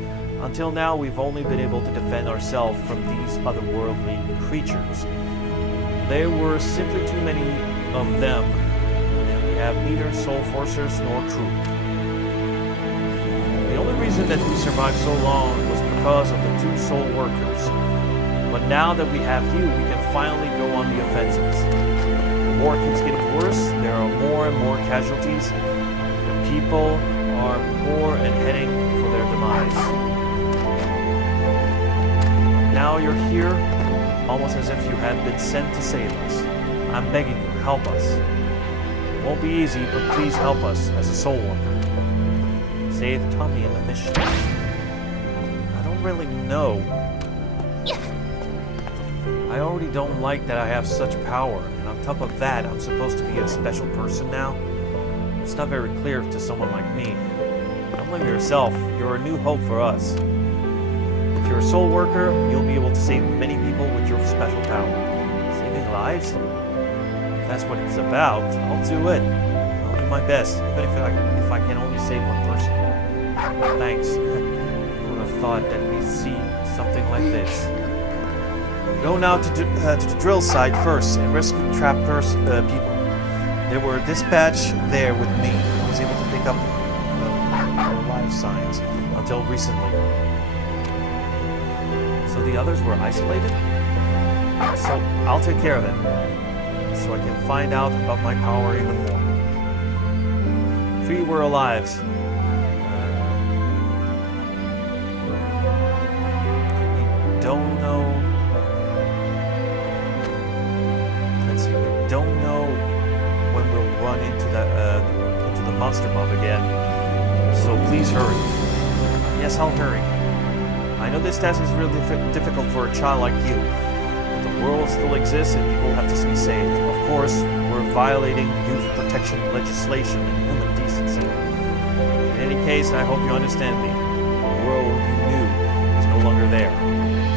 Until now, we've only been able to defend ourselves from these otherworldly creatures. There were simply too many of them, and we have neither soul forcers nor truth. The only reason that we survived so long was because of the 2 soul workers. But now that we have you, we can finally go on the offensives. The war keeps getting worse, there are more and more casualties. The people are poor and heading for their demise. Now you're here, almost as if you had been sent to save us. I'm begging you, help us. It won't be easy, but please help us as a soul worker. Save Tommy in the mission. I don't really know. I already don't like that I have such power, and on top of that, I'm supposed to be a special person now. It's not very clear to someone like me. Don't blame yourself, you're a new hope for us. If you're a soul worker, you'll be able to save many people with your special power. Saving lives? If that's what it's about, I'll do it. I'll do my best, even if I can only save one person. Thanks. Who would have thought that we'd see something like this? Go now to the drill site first and rescue trapped people. They were dispatched there with me. I was able to pick up their life signs until recently. So the others were isolated? So I'll take care of it. So I can find out about my power even more. 3 were alive. We don't know. Don't know when we'll run into the monster mob again, so please hurry. Yes, I'll hurry. I know this task is really difficult for a child like you, but the world still exists and people have to be saved. Of course, we're violating youth protection legislation and human decency. In any case, I hope you understand me. The world you knew is no longer there.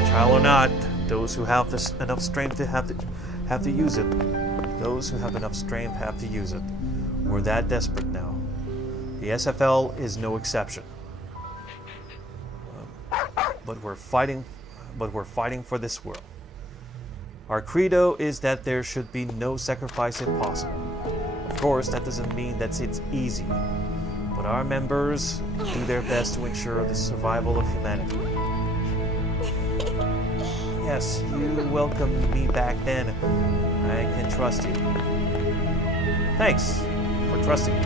Child or not, those who have enough strength to have to use it. Those who have enough strength have to use it. We're that desperate now. The SFL is no exception. But we're fighting for this world. Our credo is that there should be no sacrifice if possible. Of course, that doesn't mean that it's easy. But our members do their best to ensure the survival of humanity. Yes, you welcomed me back then. I can trust you. Thanks for trusting me.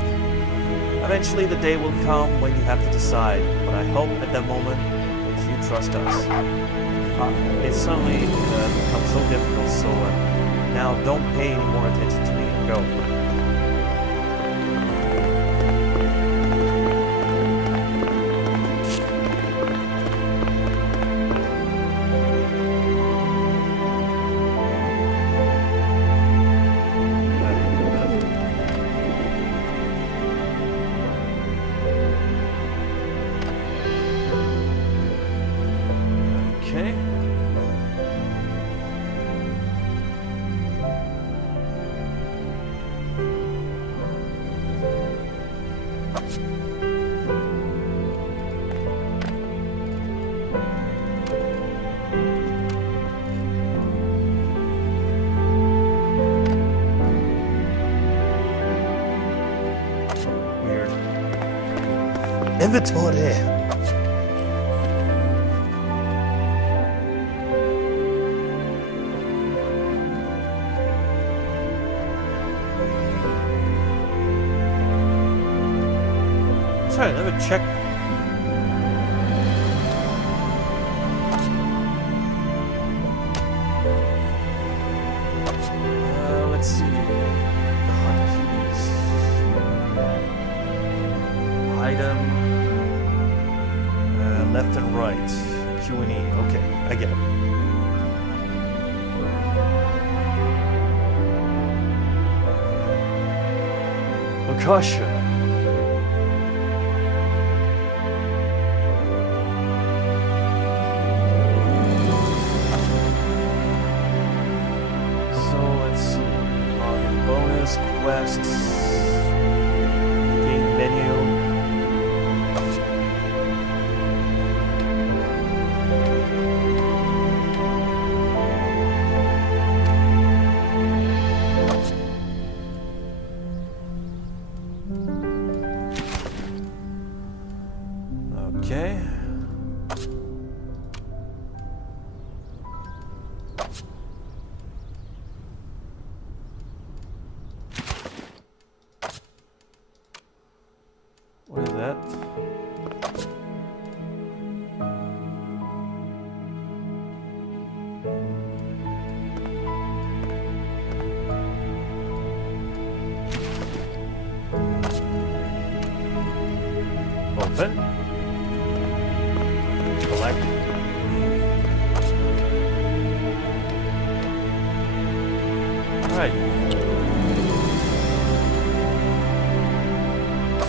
Eventually the day will come when you have to decide, but I hope at that moment that you trust us. It's suddenly become so difficult, so now don't pay any more attention to me and go. Inventory. Sorry, let me check. Let's see. Hotkeys. Item. Left and right. Q and E. Okay, I get it. Akasha. quests. Game menu. Okay. What is that? Open. Collect. Alright.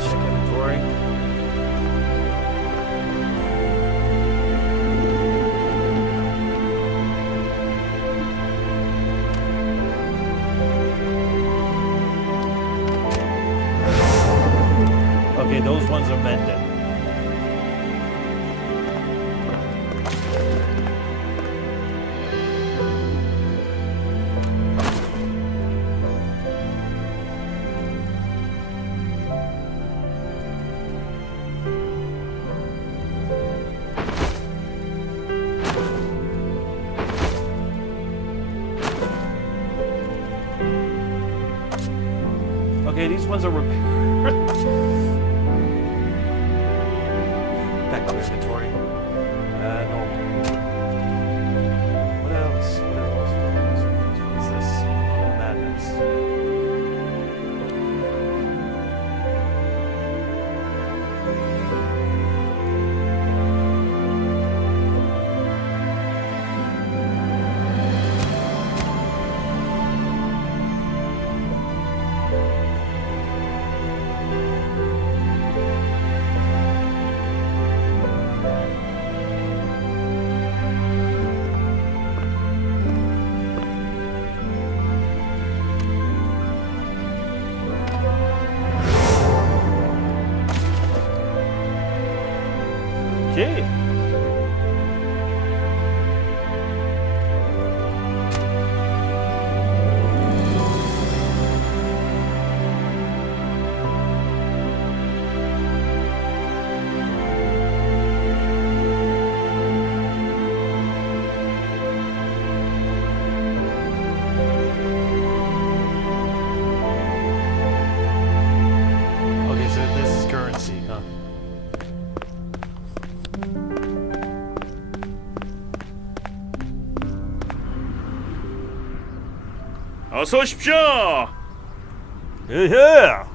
Check inventory. Okay, those ones are mended. Okay, these ones are repaired. Back to inventory. Normal. What else? What else? What is this? Madness. Okay. Okay, so this is currency, huh? 어서 오십시오. Yeah.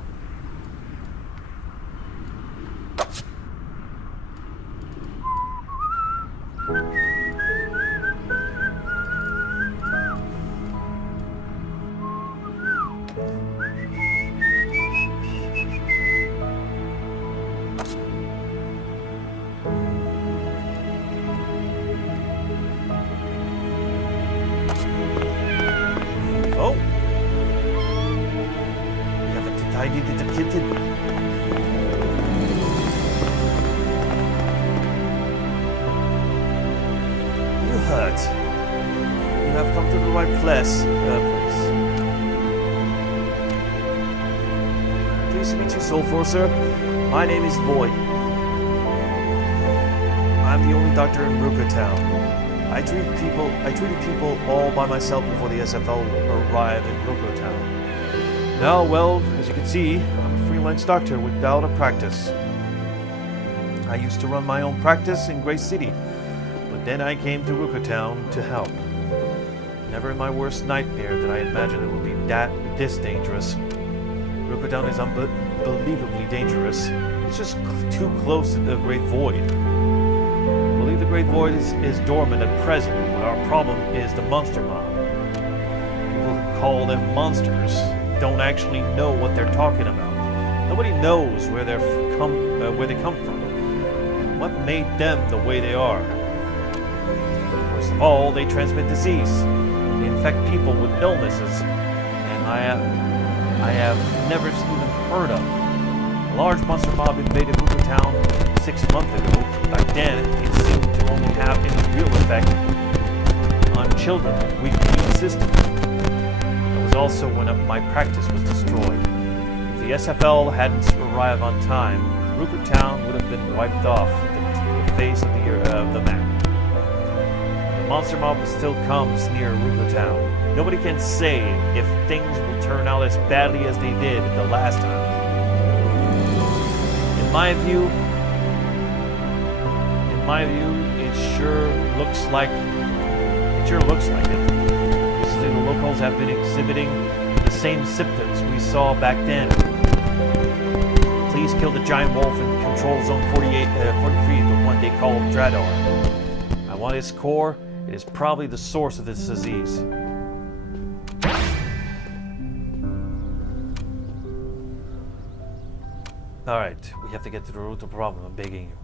Oh. We have a tiny little kitten. You hurt. You have come to the right place. Pleased to meet you, Soulful, sir. My name is Void. I'm the only doctor in Ruka Town. I treated people all by myself before the SFL arrived in Ruka Town. Now, well, as you can see, I'm a freelance doctor without a practice. I used to run my own practice in Gray City, but then I came to Ruka Town to help. Never in my worst nightmare did I imagine it would be this dangerous. Ruka Town is unbelievably dangerous. It's just too close to the Great Void. I believe the Great Void is dormant at present, but our problem is the monster mob. People who call them monsters don't actually know what they're talking about. Nobody knows where they come from, and what made them the way they are. First of all, they transmit disease. They infect people with illnesses, and I have never even heard of. A large monster mob invaded Ruger Town 6 months ago. Back then, it seemed to only have any real effect on children with weak immune systems. That was also when my practice was destroyed. If the SFL hadn't arrived on time, Ruger Town would have been wiped off the face of the map. The monster mob still comes near Ruger Town. Nobody can say if things will turn out as badly as they did the last time. In my view, it sure looks like it. The locals have been exhibiting the same symptoms we saw back then. Please kill the giant wolf in control zone 43, the one they call Dradar. I want its core. It is probably the source of this disease. Alright, we have to get to the root of the problem. I'm begging you.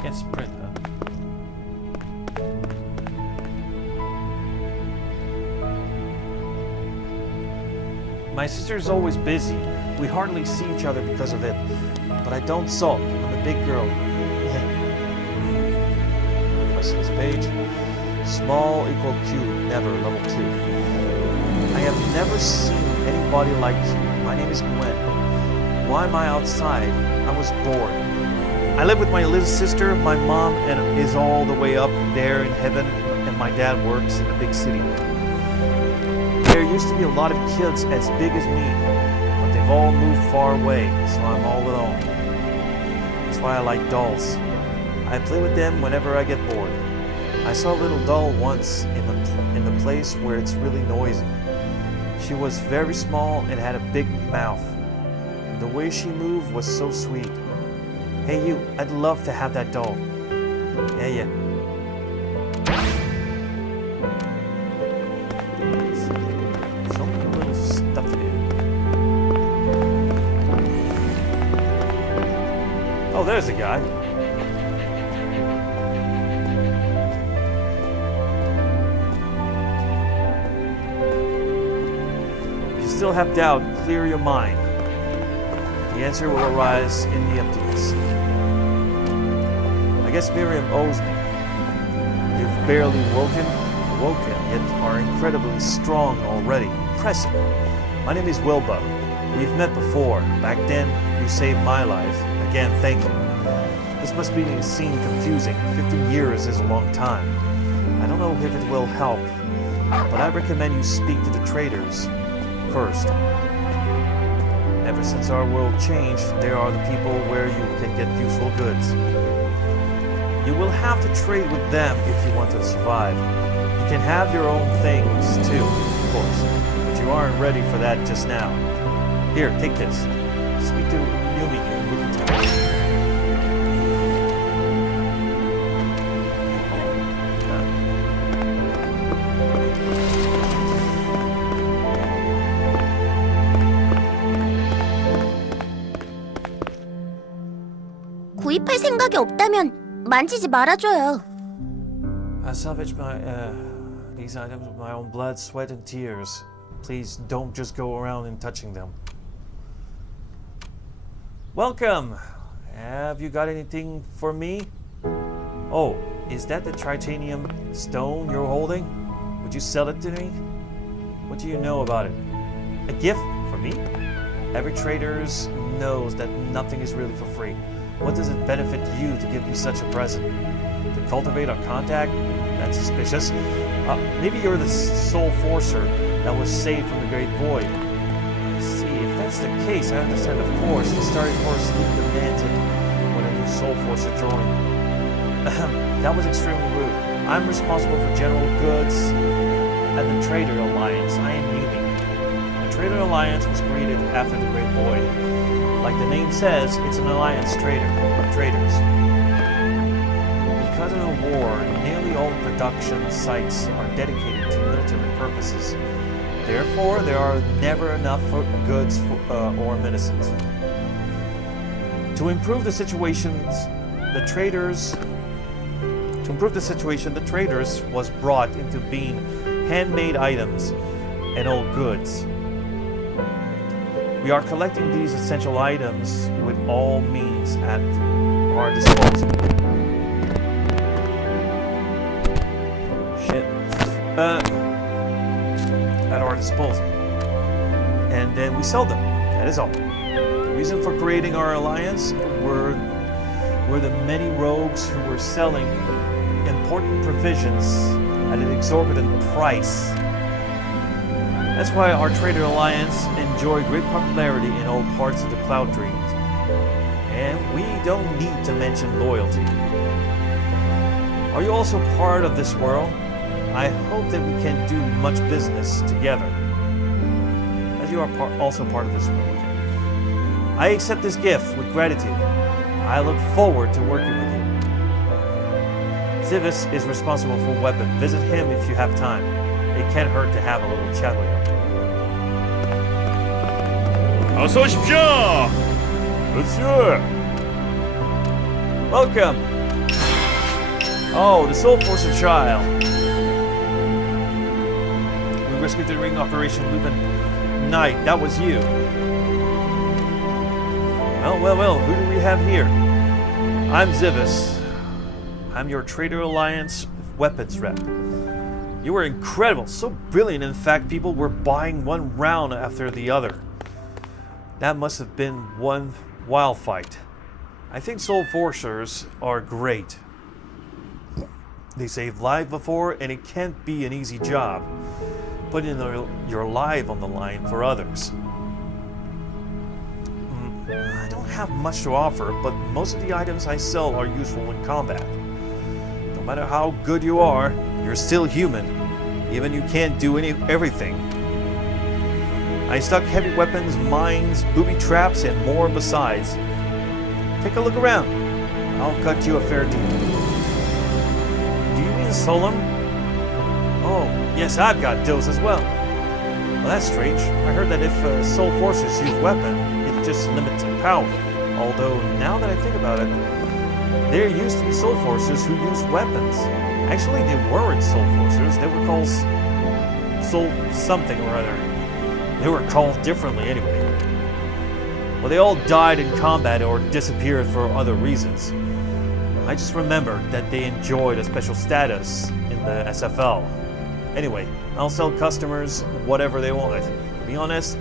Can't sprint, huh? My sister's always busy. We hardly see each other because of it. But I don't sulk. I'm a big girl. Press this page. Small equal cube, never level 2. I have never seen anybody like you. My name is Gwen. Why am I outside? I was bored. I live with my little sister. My mom is all the way up there in heaven, and my dad works in a big city. There used to be a lot of kids as big as me, but they've all moved far away, so I'm all alone. That's why I like dolls. I play with them whenever I get bored. I saw a little doll once in the place where it's really noisy. She was very small and had a big mouth. The way she moved was so sweet. Hey you, I'd love to have that doll. Yeah. So many little stuff to do. Oh, there's a guy. If you still have doubt, clear your mind. The answer will arise in the emptiness. I guess Miriam owes me. You've barely woken, yet are incredibly strong already. Impressive. My name is Wilbur. We've met before. Back then, you saved my life. Again, thank you. This must seem confusing. 15 years is a long time. I don't know if it will help, but I recommend you speak to the traders first. Ever since our world changed, there are the people where you can get useful goods. You will have to trade with them if you want to survive. You can have your own things too, of course, but you aren't ready for that just now. Here, take this. Speak to Yumi in Ruger Town. 구입할 생각이 없다면 만지지 말아줘요. I salvaged these items with my own blood, sweat, and tears. Please don't just go around and touching them. Welcome! Have you got anything for me? Oh, is that the titanium stone you're holding? Would you sell it to me? What do you know about it? A gift for me? Every trader knows that nothing is really for free. What does it benefit you to give me such a present? To cultivate our contact? That's suspicious. Maybe you're the soul forcer that was saved from the Great Void. I see, if that's the case, I understand, of course. The starting force demanded when a new soul forcer joined. That was extremely rude. I'm responsible for general goods at the Trader Alliance. I am Yumi. The Trader Alliance was created after the Great Void. Like the name says, it's an alliance traders. Because of the war, nearly all production sites are dedicated to military purposes. Therefore, there are never enough goods or medicines. To improve the situation, the traders was brought into being handmade items and old goods. We are collecting these essential items with all means at our disposal. At our disposal. And then we sell them. That is all. The reason for creating our alliance were the many rogues who were selling important provisions at an exorbitant price. That's why our Trader Alliance enjoy great popularity in all parts of the Cloud Dreams. And we don't need to mention loyalty. Are you also part of this world? I hope that we can do much business together, as you are also part of this world. I accept this gift with gratitude. I look forward to working with you. Zivis is responsible for weapon. Visit him if you have time. It can't hurt to have a little chat with him. 어서 오십시오. Monsieur! Welcome! Oh, the Soul Forcer child. We rescued during Operation Lupin Night. That was you. Well, who do we have here? I'm Zivis. I'm your Trader Alliance weapons rep. You were incredible, so brilliant. In fact, people were buying one round after the other. That must have been one wild fight. I think Soul Forcers are great. They saved lives before, and it can't be an easy job, putting your life on the line for others. I don't have much to offer, but most of the items I sell are useful in combat. No matter how good you are, you're still human. Even you can't do everything. I stock heavy weapons, mines, booby traps, and more besides. Take a look around. I'll cut you a fair deal. Do you mean Soulum? Oh, yes, I've got those as well. Well, that's strange. I heard that if Soul Forcers use weapon, it just limits their power. Although, now that I think about it, there used to be Soul Forcers who used weapons. Actually, they weren't Soul Forcers. They were called Soul something or other. They were called differently anyway. Well, they all died in combat or disappeared for other reasons. I just remember that they enjoyed a special status in the SFL. Anyway, I'll sell customers whatever they want. To be honest,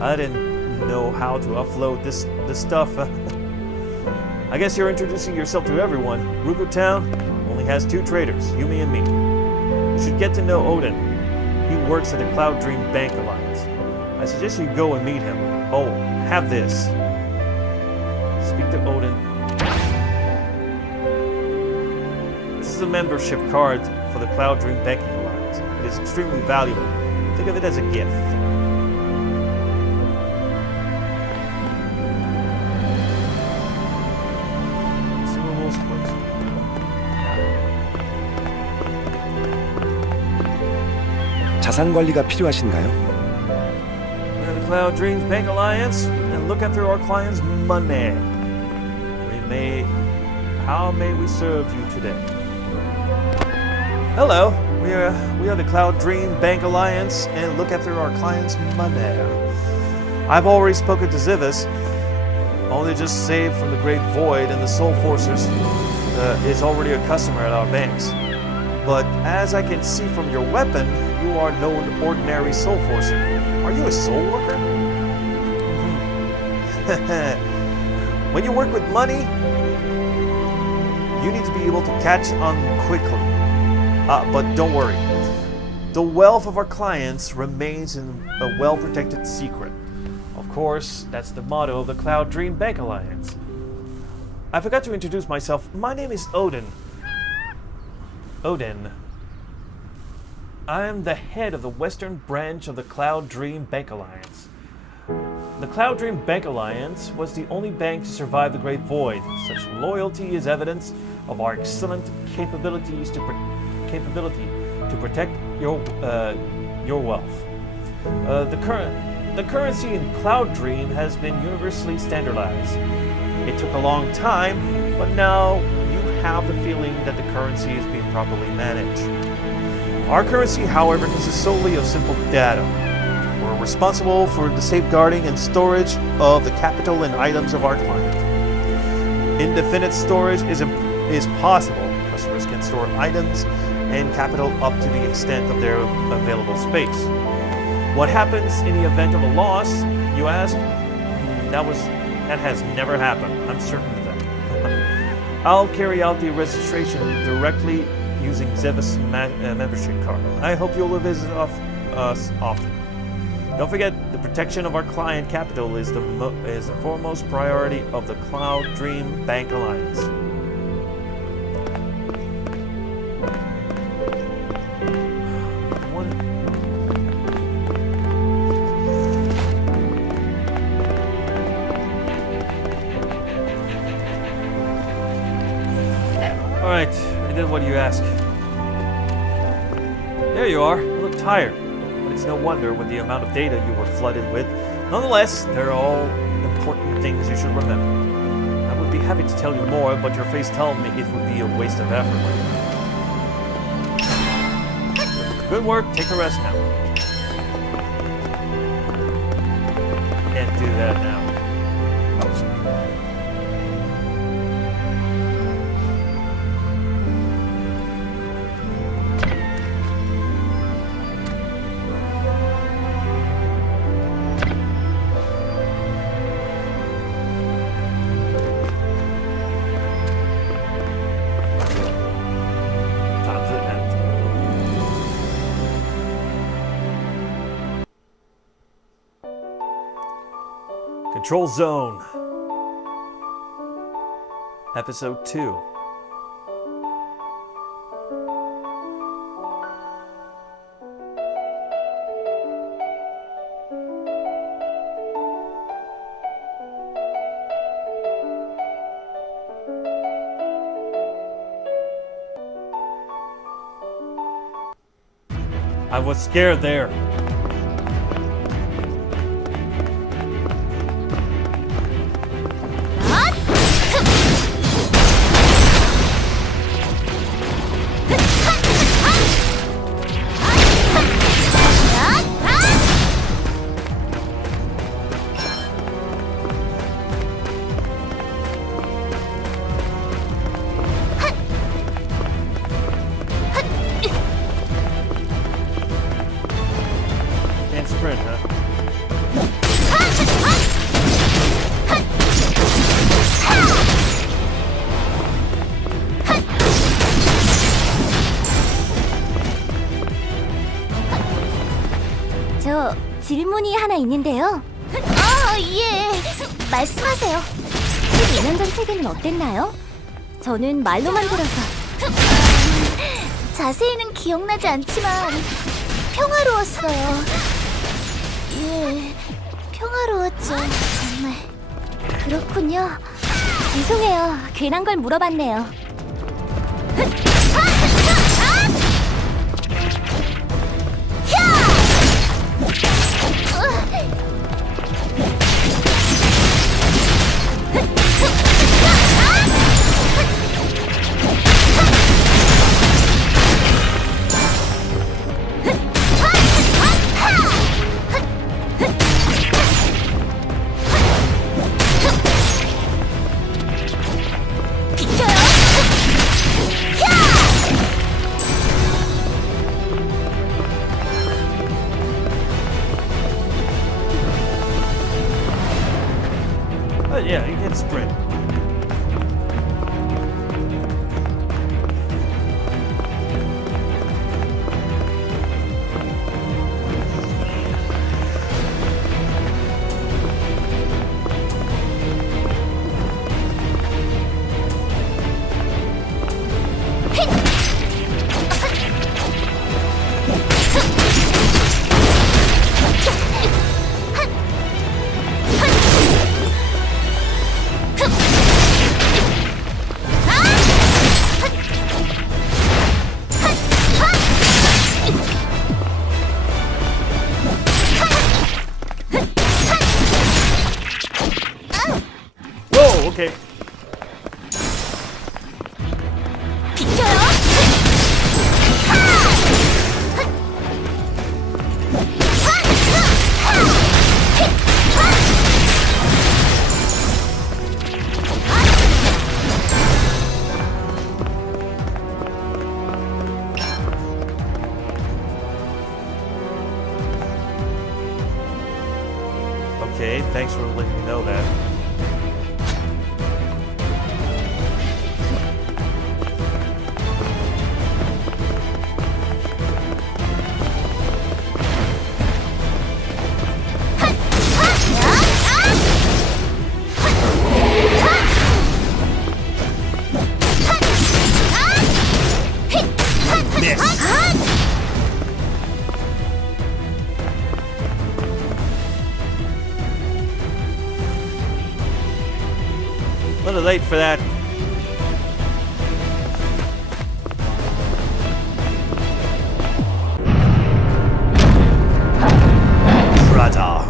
I didn't know how to upload this stuff. I guess you're introducing yourself to everyone. Ruku Town only has 2 traders, Yumi and me. You should get to know Odin. He works at the Cloud Dream Bank Alliance. I suggest you go and meet him. Oh, have this. Speak to Odin. This is a membership card for the Cloud Dream Banking Alliance. It is extremely valuable. Think of it as a gift. 자산 관리가 필요하신가요? We're the Cloud Dreams Bank Alliance and look after our clients' money. How may we serve you today? Hello, we are the Cloud Dream Bank Alliance and look after our clients' money. I've already spoken to Zivis. Only just saved from the Great Void, and the Soul Forcers is already a customer at our banks. But as I can see from your weapon, you are no ordinary Soul Forcer. Are you a soul worker? When you work with money, you need to be able to catch on quickly. But don't worry. The wealth of our clients remains in a well-protected secret. Of course, that's the motto of the Cloud Dream Bank Alliance. I forgot to introduce myself. My name is Odin. I am the head of the Western branch of the Cloud Dream Bank Alliance. The Cloud Dream Bank Alliance was the only bank to survive the Great Void. Such loyalty is evidence of our excellent capability to protect your wealth. The currency in Cloud Dream has been universally standardized. It took a long time, but now you have the feeling that the currency is being properly managed. Our currency, however, consists solely of simple data. We're responsible for the safeguarding and storage of the capital and items of our client. Indefinite storage is possible. Customers can store items and capital up to the extent of their available space. What happens in the event of a loss, you ask? That has never happened. I'm certain of that. I'll carry out the registration directly using Zevis membership card. I hope you'll visit us often. Don't forget, the protection of our client capital is the foremost priority of the Cloud Dream Bank Alliance. Alright, I did what you asked. There you are. You look tired. But it's no wonder with the amount of data you were flooded with. Nonetheless, they're all important things you should remember. I would be happy to tell you more, but your face tells me it would be a waste of effort. Good work. Take a rest now. Can't do that now. Control Zone, Episode 2. I was scared there. Sprint, huh? 저 질문이 하나 있는데요. 예. 말씀하세요. 12년 전 세계는 어땠나요? 저는 말로만 들어서. 자세히는 기억나지 않지만 평화로웠어요. 예, 평화로웠죠. 정말. 그렇군요. 죄송해요. 괜한 걸 물어봤네요. Yeah, you can sprint. 흡! Okay, thanks for letting me know that. A little late for that. Trata.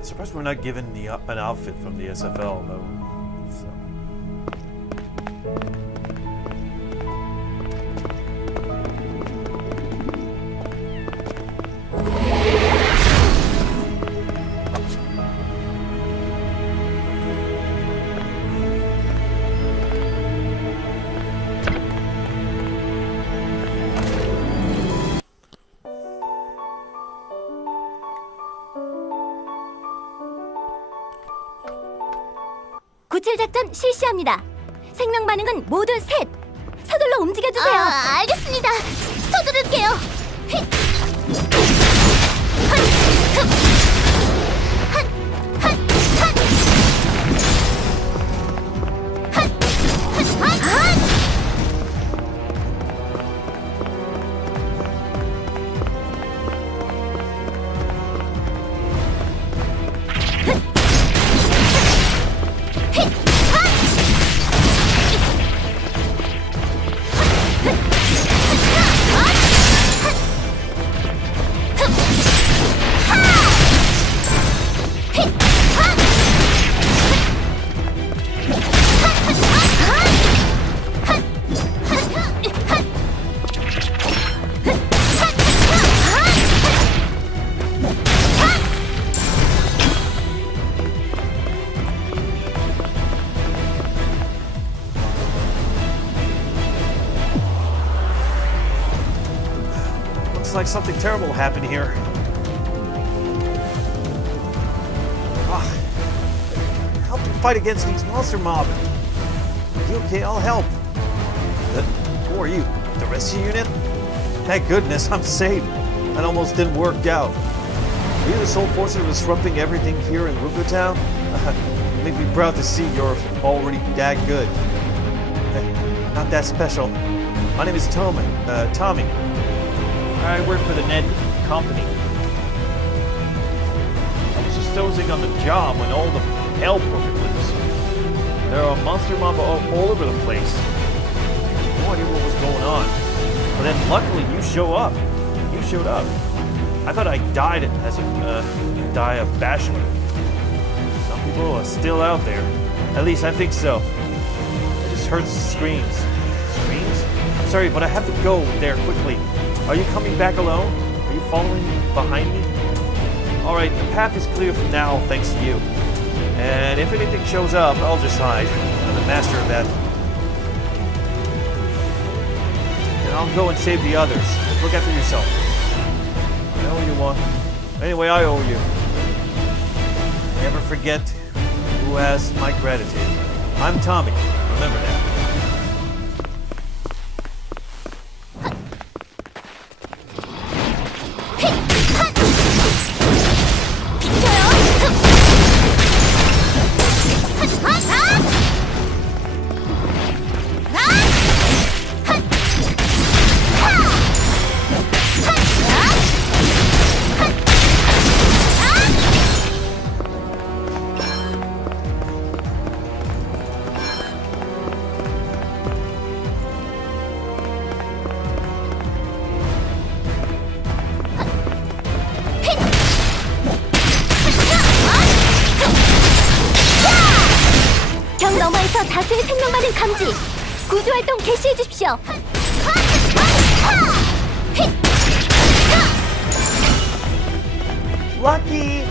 Surprised we're not given an outfit from the SFL though. So. 구칠 작전 실시합니다. 생명 반응은 모두 셋. 서둘러 움직여 주세요. 알겠습니다. 서두를게요. Looks like something terrible happened here. Help me fight against these monster mob. You okay? I'll help. Who are you? The rescue unit? Thank goodness I'm safe. That almost didn't work out. Are you the sole force that was disrupting everything here in Ruko Town? You make me proud to see you're already that good. Not that special. My name is Tommy. I work for the Ned Company. I was just dozing on the job when all the hell broke loose. There are monster mob all over the place. No idea what was going on. But then luckily you showed up. I thought I died as a die of bashment. Some people are still out there. At least I think so. I just heard screams. Screams? I'm sorry, but I have to go there quickly. Are you coming back alone? Are you following behind me? Alright, the path is clear from now, thanks to you. And if anything shows up, I'll just hide. I'm the master of that. And I'll go and save the others. Look after yourself. I owe you one. Anyway, I owe you. Never forget who has my gratitude. I'm Tommy. Remember that. 경 너머에서 다수의 생명받은 감지. 구조활동 개시해 주십시오. Lucky!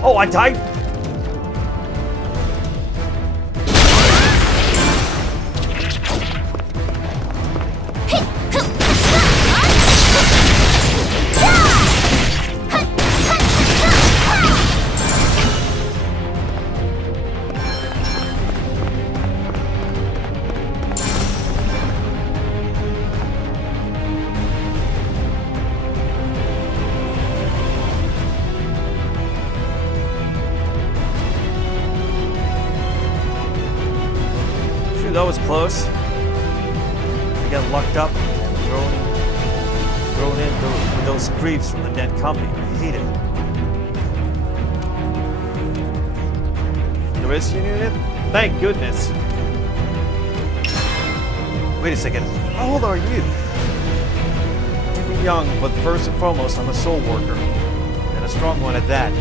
Oh, I died? That was close. I got lucked up and thrown in with those creeps from the dead company. I hate it. The rescue unit? Thank goodness. Wait a second. How old are you? You're young, but first and foremost, I'm a soul worker. And a strong one at that.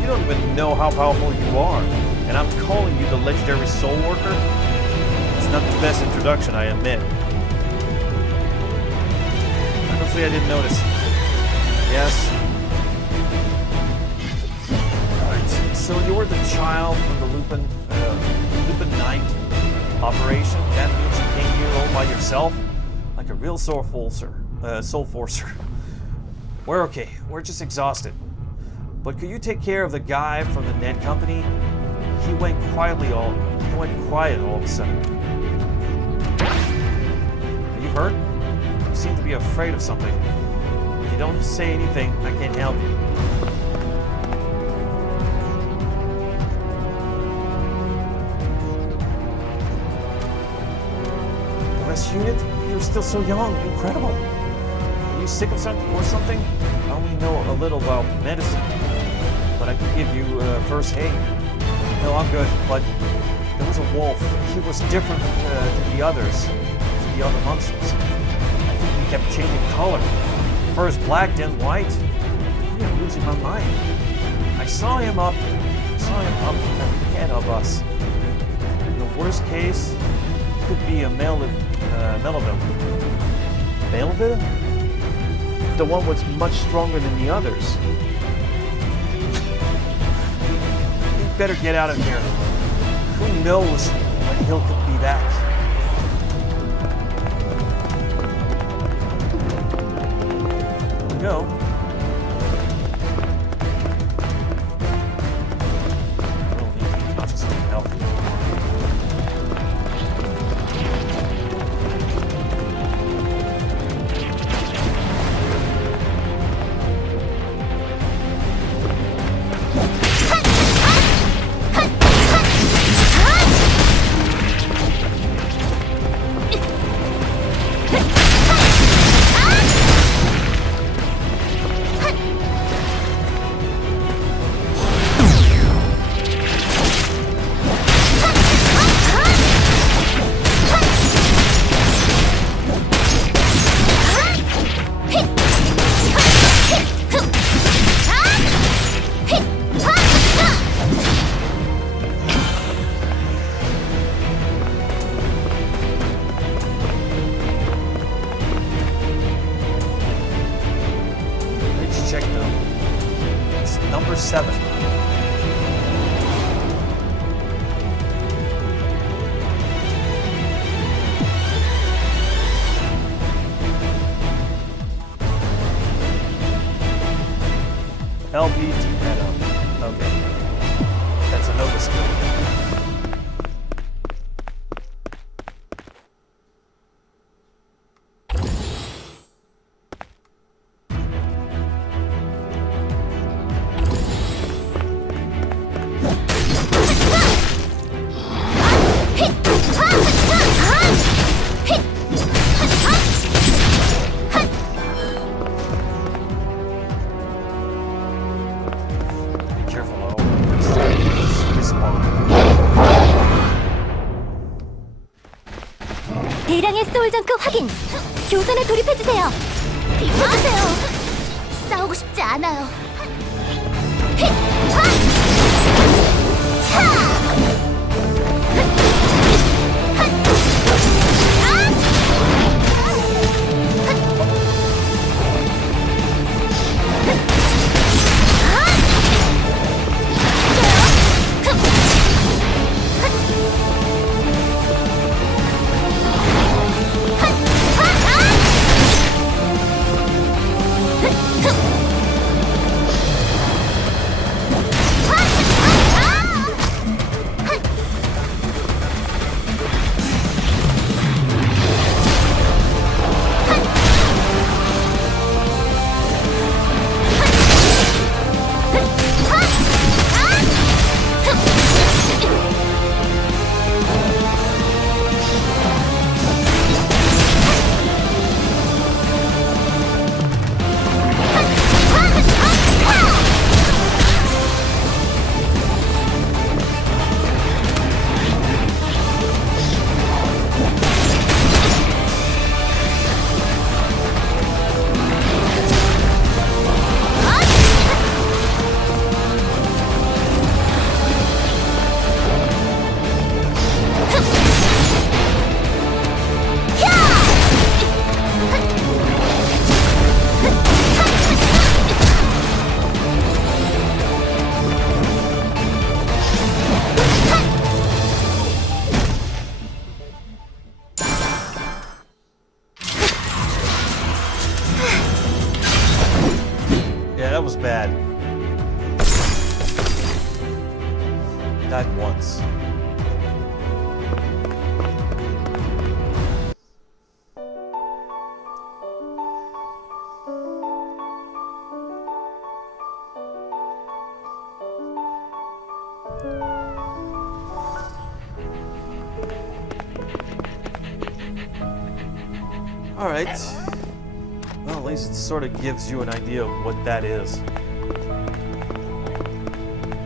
You don't even know how powerful you are. And I'm calling you the legendary soul worker? It's not the best introduction, I admit. Honestly, I didn't notice. Yes. Alright, so you were the child from the Lupin Knight operation? That means you came here all by yourself? Like a real soul forcer. We're okay, we're just exhausted. But could you take care of the guy from the Ned company? He went quiet all of a sudden. Are you hurt? You seem to be afraid of something. If you don't say anything, I can't help you. The rescue unit? You're still so young. Incredible. Are you sick of something or something? I only know a little about medicine, but I could give you first aid. No, I'm good, but there was a wolf. He was different than the others, the other monsters. I think he kept changing color. First black, then white. I'm losing my mind. I saw him up ahead of us. In the worst case, it could be a Melville. Melville? The one was much stronger than the others. Better get out of here. Who knows when he'll be back? Here we go. I'll just need help. 대량의 소울정크 확인. 교전에 돌입해주세요. 비켜주세요. 싸우고 싶지 않아요. 힛! 하! 차! Yeah, that was bad. Died once. All right. Well, at least it sort of gives you an idea of what that is.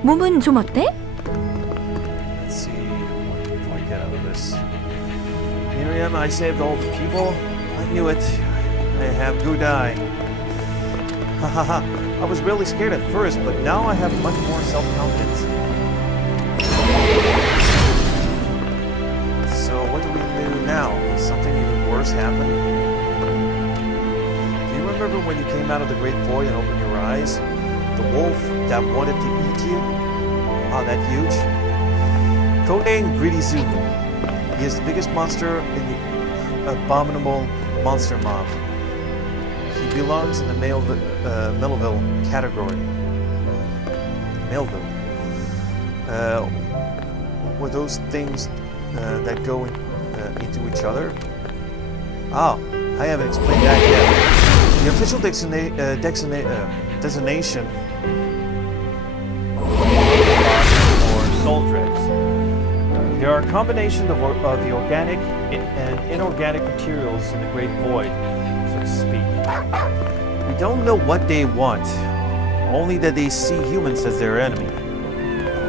몸은 좀 어때? Let's see, what do I get out of this? Miriam, I saved all the people. I knew it. I have good eye. Ha ha ha. I was really scared at first, but now I have much more self-confidence. So what do we do now? Something even worse happened? Do you remember when you came out of the great void and opened your eyes? The wolf that wanted to eat you? Ah, that huge? Codename Greedy Soulum. He is the biggest monster in the abominable monster mob. He belongs in the Melville category. Melville. Were those things that go into each other? Oh, I haven't explained that yet. The official designation or soul dregs. There are combinations of the organic and inorganic materials in the Great Void, so to speak. We don't know what they want, only that they see humans as their enemy.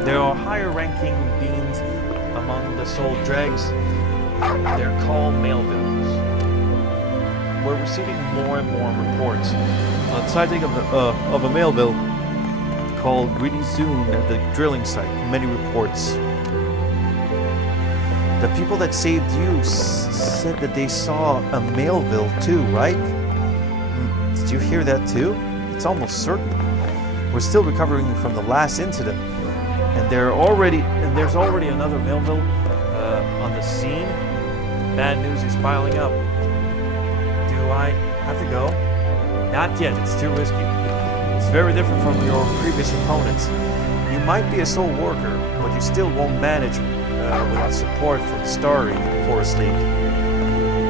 There are higher-ranking beings among the soul dregs. They're called Melvilles. We're receiving more and more reports on sighting of a Melville called Greedy Zoom at the drilling site. Many reports. The people that saved you said that they saw a Melville too, right? Did you hear that too? It's almost certain. We're still recovering from the last incident, and there's already another Melville on the scene. Bad news is piling up. Do I have to go? Not yet. It's too risky. It's very different from your previous opponents. You might be a soul worker, but you still won't manage without support from the Starry Forest League.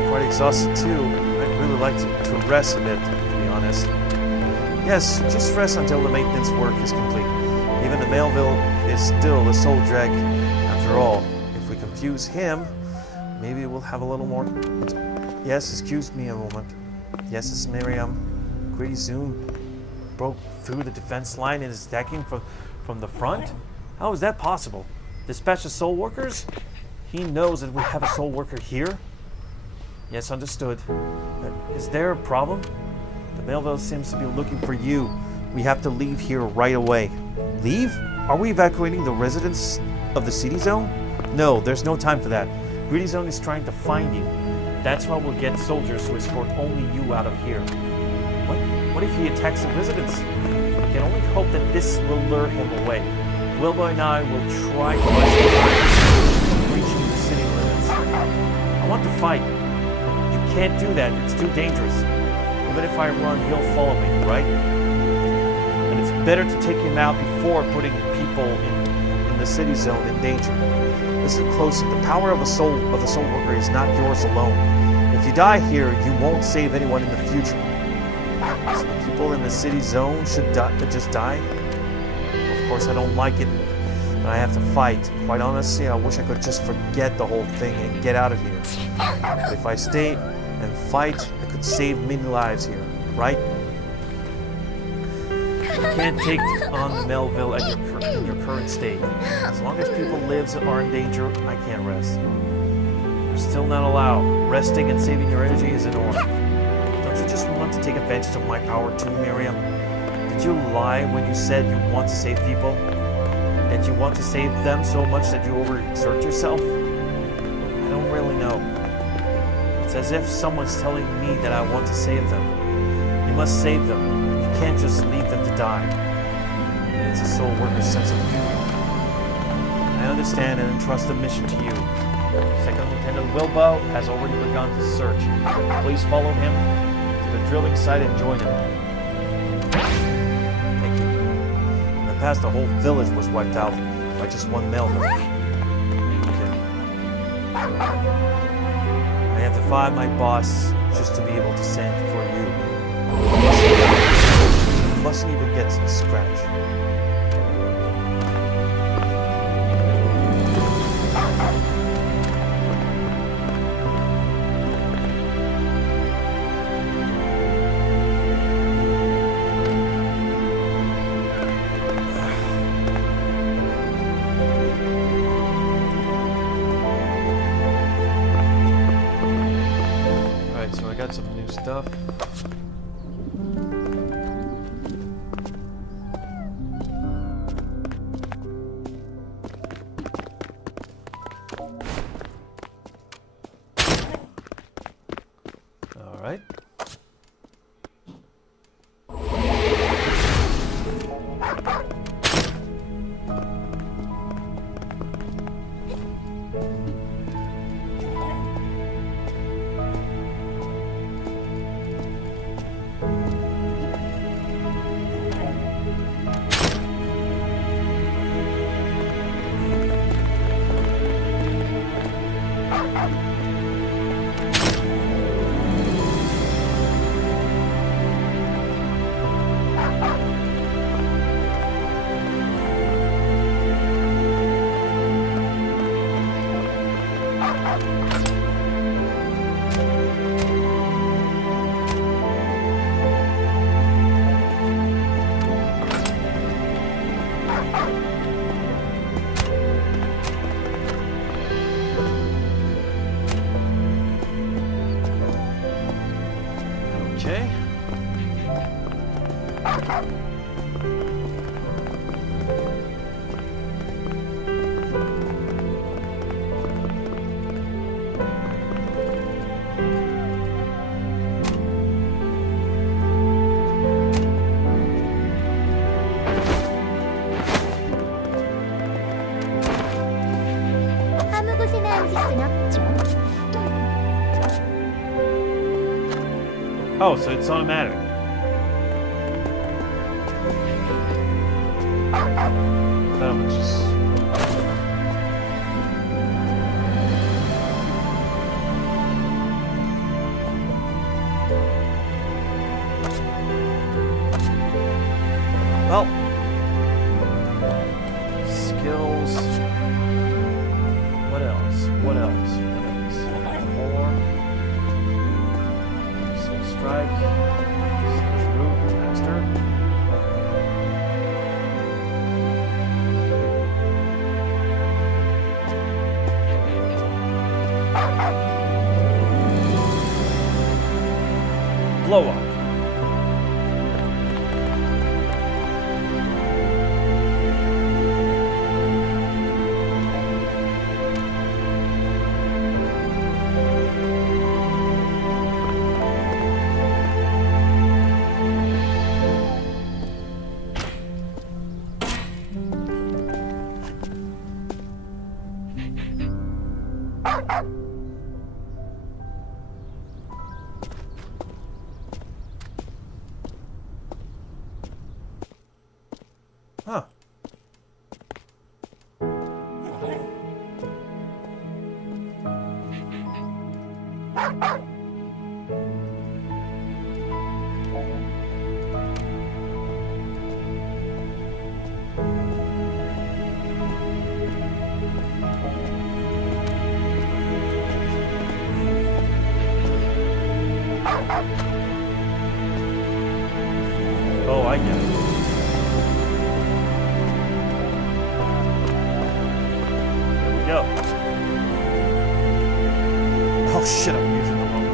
Quite exhausted too. I'd really like to rest a bit, to be honest. Yes, just rest until the maintenance work is complete. Even the Melville is still a soul drag after all. If we confuse him, maybe we'll have a little more. Yes, excuse me a moment. Yes, it's Miriam. Greedy Zoom broke through the defense line and is attacking from the front? How is that possible? Dispatch the soul workers? He knows that we have a soul worker here? Yes, understood. Is there a problem? The Melville seems to be looking for you. We have to leave here right away. Leave? Are we evacuating the residents of the city zone? No, there's no time for that. Greedy Zone is trying to find you. That's why we'll get soldiers to escort only you out of here. What if he attacks the residents? We can only hope that this will lure him away. Wilbur and I will try to reach the city limits. I want to fight. You can't do that. It's too dangerous. Even if I run, he'll follow me, right? And it's better to take him out before putting people in the city zone in danger. Listen closely. The power of the soul worker is not yours alone. If you die here, you won't save anyone in the future. So the people in the city zone should just die? Of course, I don't like it, but I have to fight. Quite honestly, I wish I could just forget the whole thing and get out of here. But if I stay and fight, I could save many lives here, right? You can't take on the Melville in your current state. As long as people lives are in danger, I can't rest. You're still not allowed. Resting and saving your energy is in order. Don't you just want to take advantage of my power too, Miriam? Did you lie when you said you want to save people? That you want to save them so much that you overexert yourself? I don't really know. It's as if someone's telling me that I want to save them. You must save them. You can't just leave them to die. It's a soul worker's sense of duty. I understand and entrust the mission to you. Second Lieutenant Wilbow has already begun to search. Please follow him to the drilling site and join him. Thank you. In the past, the whole village was wiped out by just one Melville. Okay. I have to find my boss just to be able to send for you. Mustn't even get to scratch. Alright, so I got some new stuff. Alright. Okay. 아무 곳에나 앉을 순 없죠. Oh, so it's automatic. That was just... Well, skills. What else? What else? What else? 4. Soul strike. Root master. blow up. Huh. Oh, I get it. Here we go. Oh shit, I'm using the wrong one.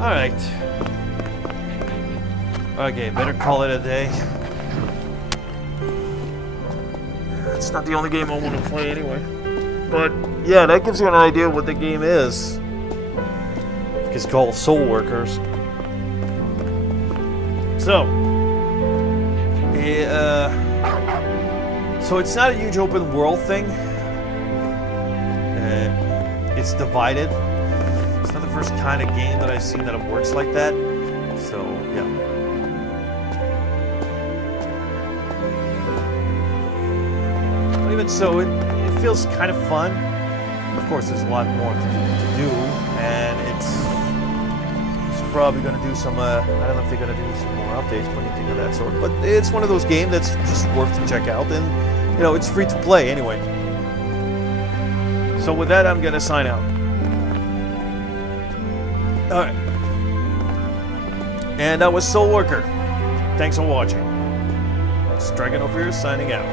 Alright. Okay, better call it a day. It's not the only game I want to play anyway. But yeah, that gives you an idea what the game is. It's called Soul Workers. So, so it's not a huge open world thing. It's divided. It's not the first kind of game that I've seen that it works like that. So yeah. But even so, it feels kind of fun. Of course, there's a lot more to do, and it's probably going to do some. I don't know if they're going to do some more updates or anything of that sort. But it's one of those games that's just worth to check out, and you know, it's free to play anyway. So with that, I'm going to sign out. All right, and that was Soul Worker. Thanks for watching. Strikernofear signing out.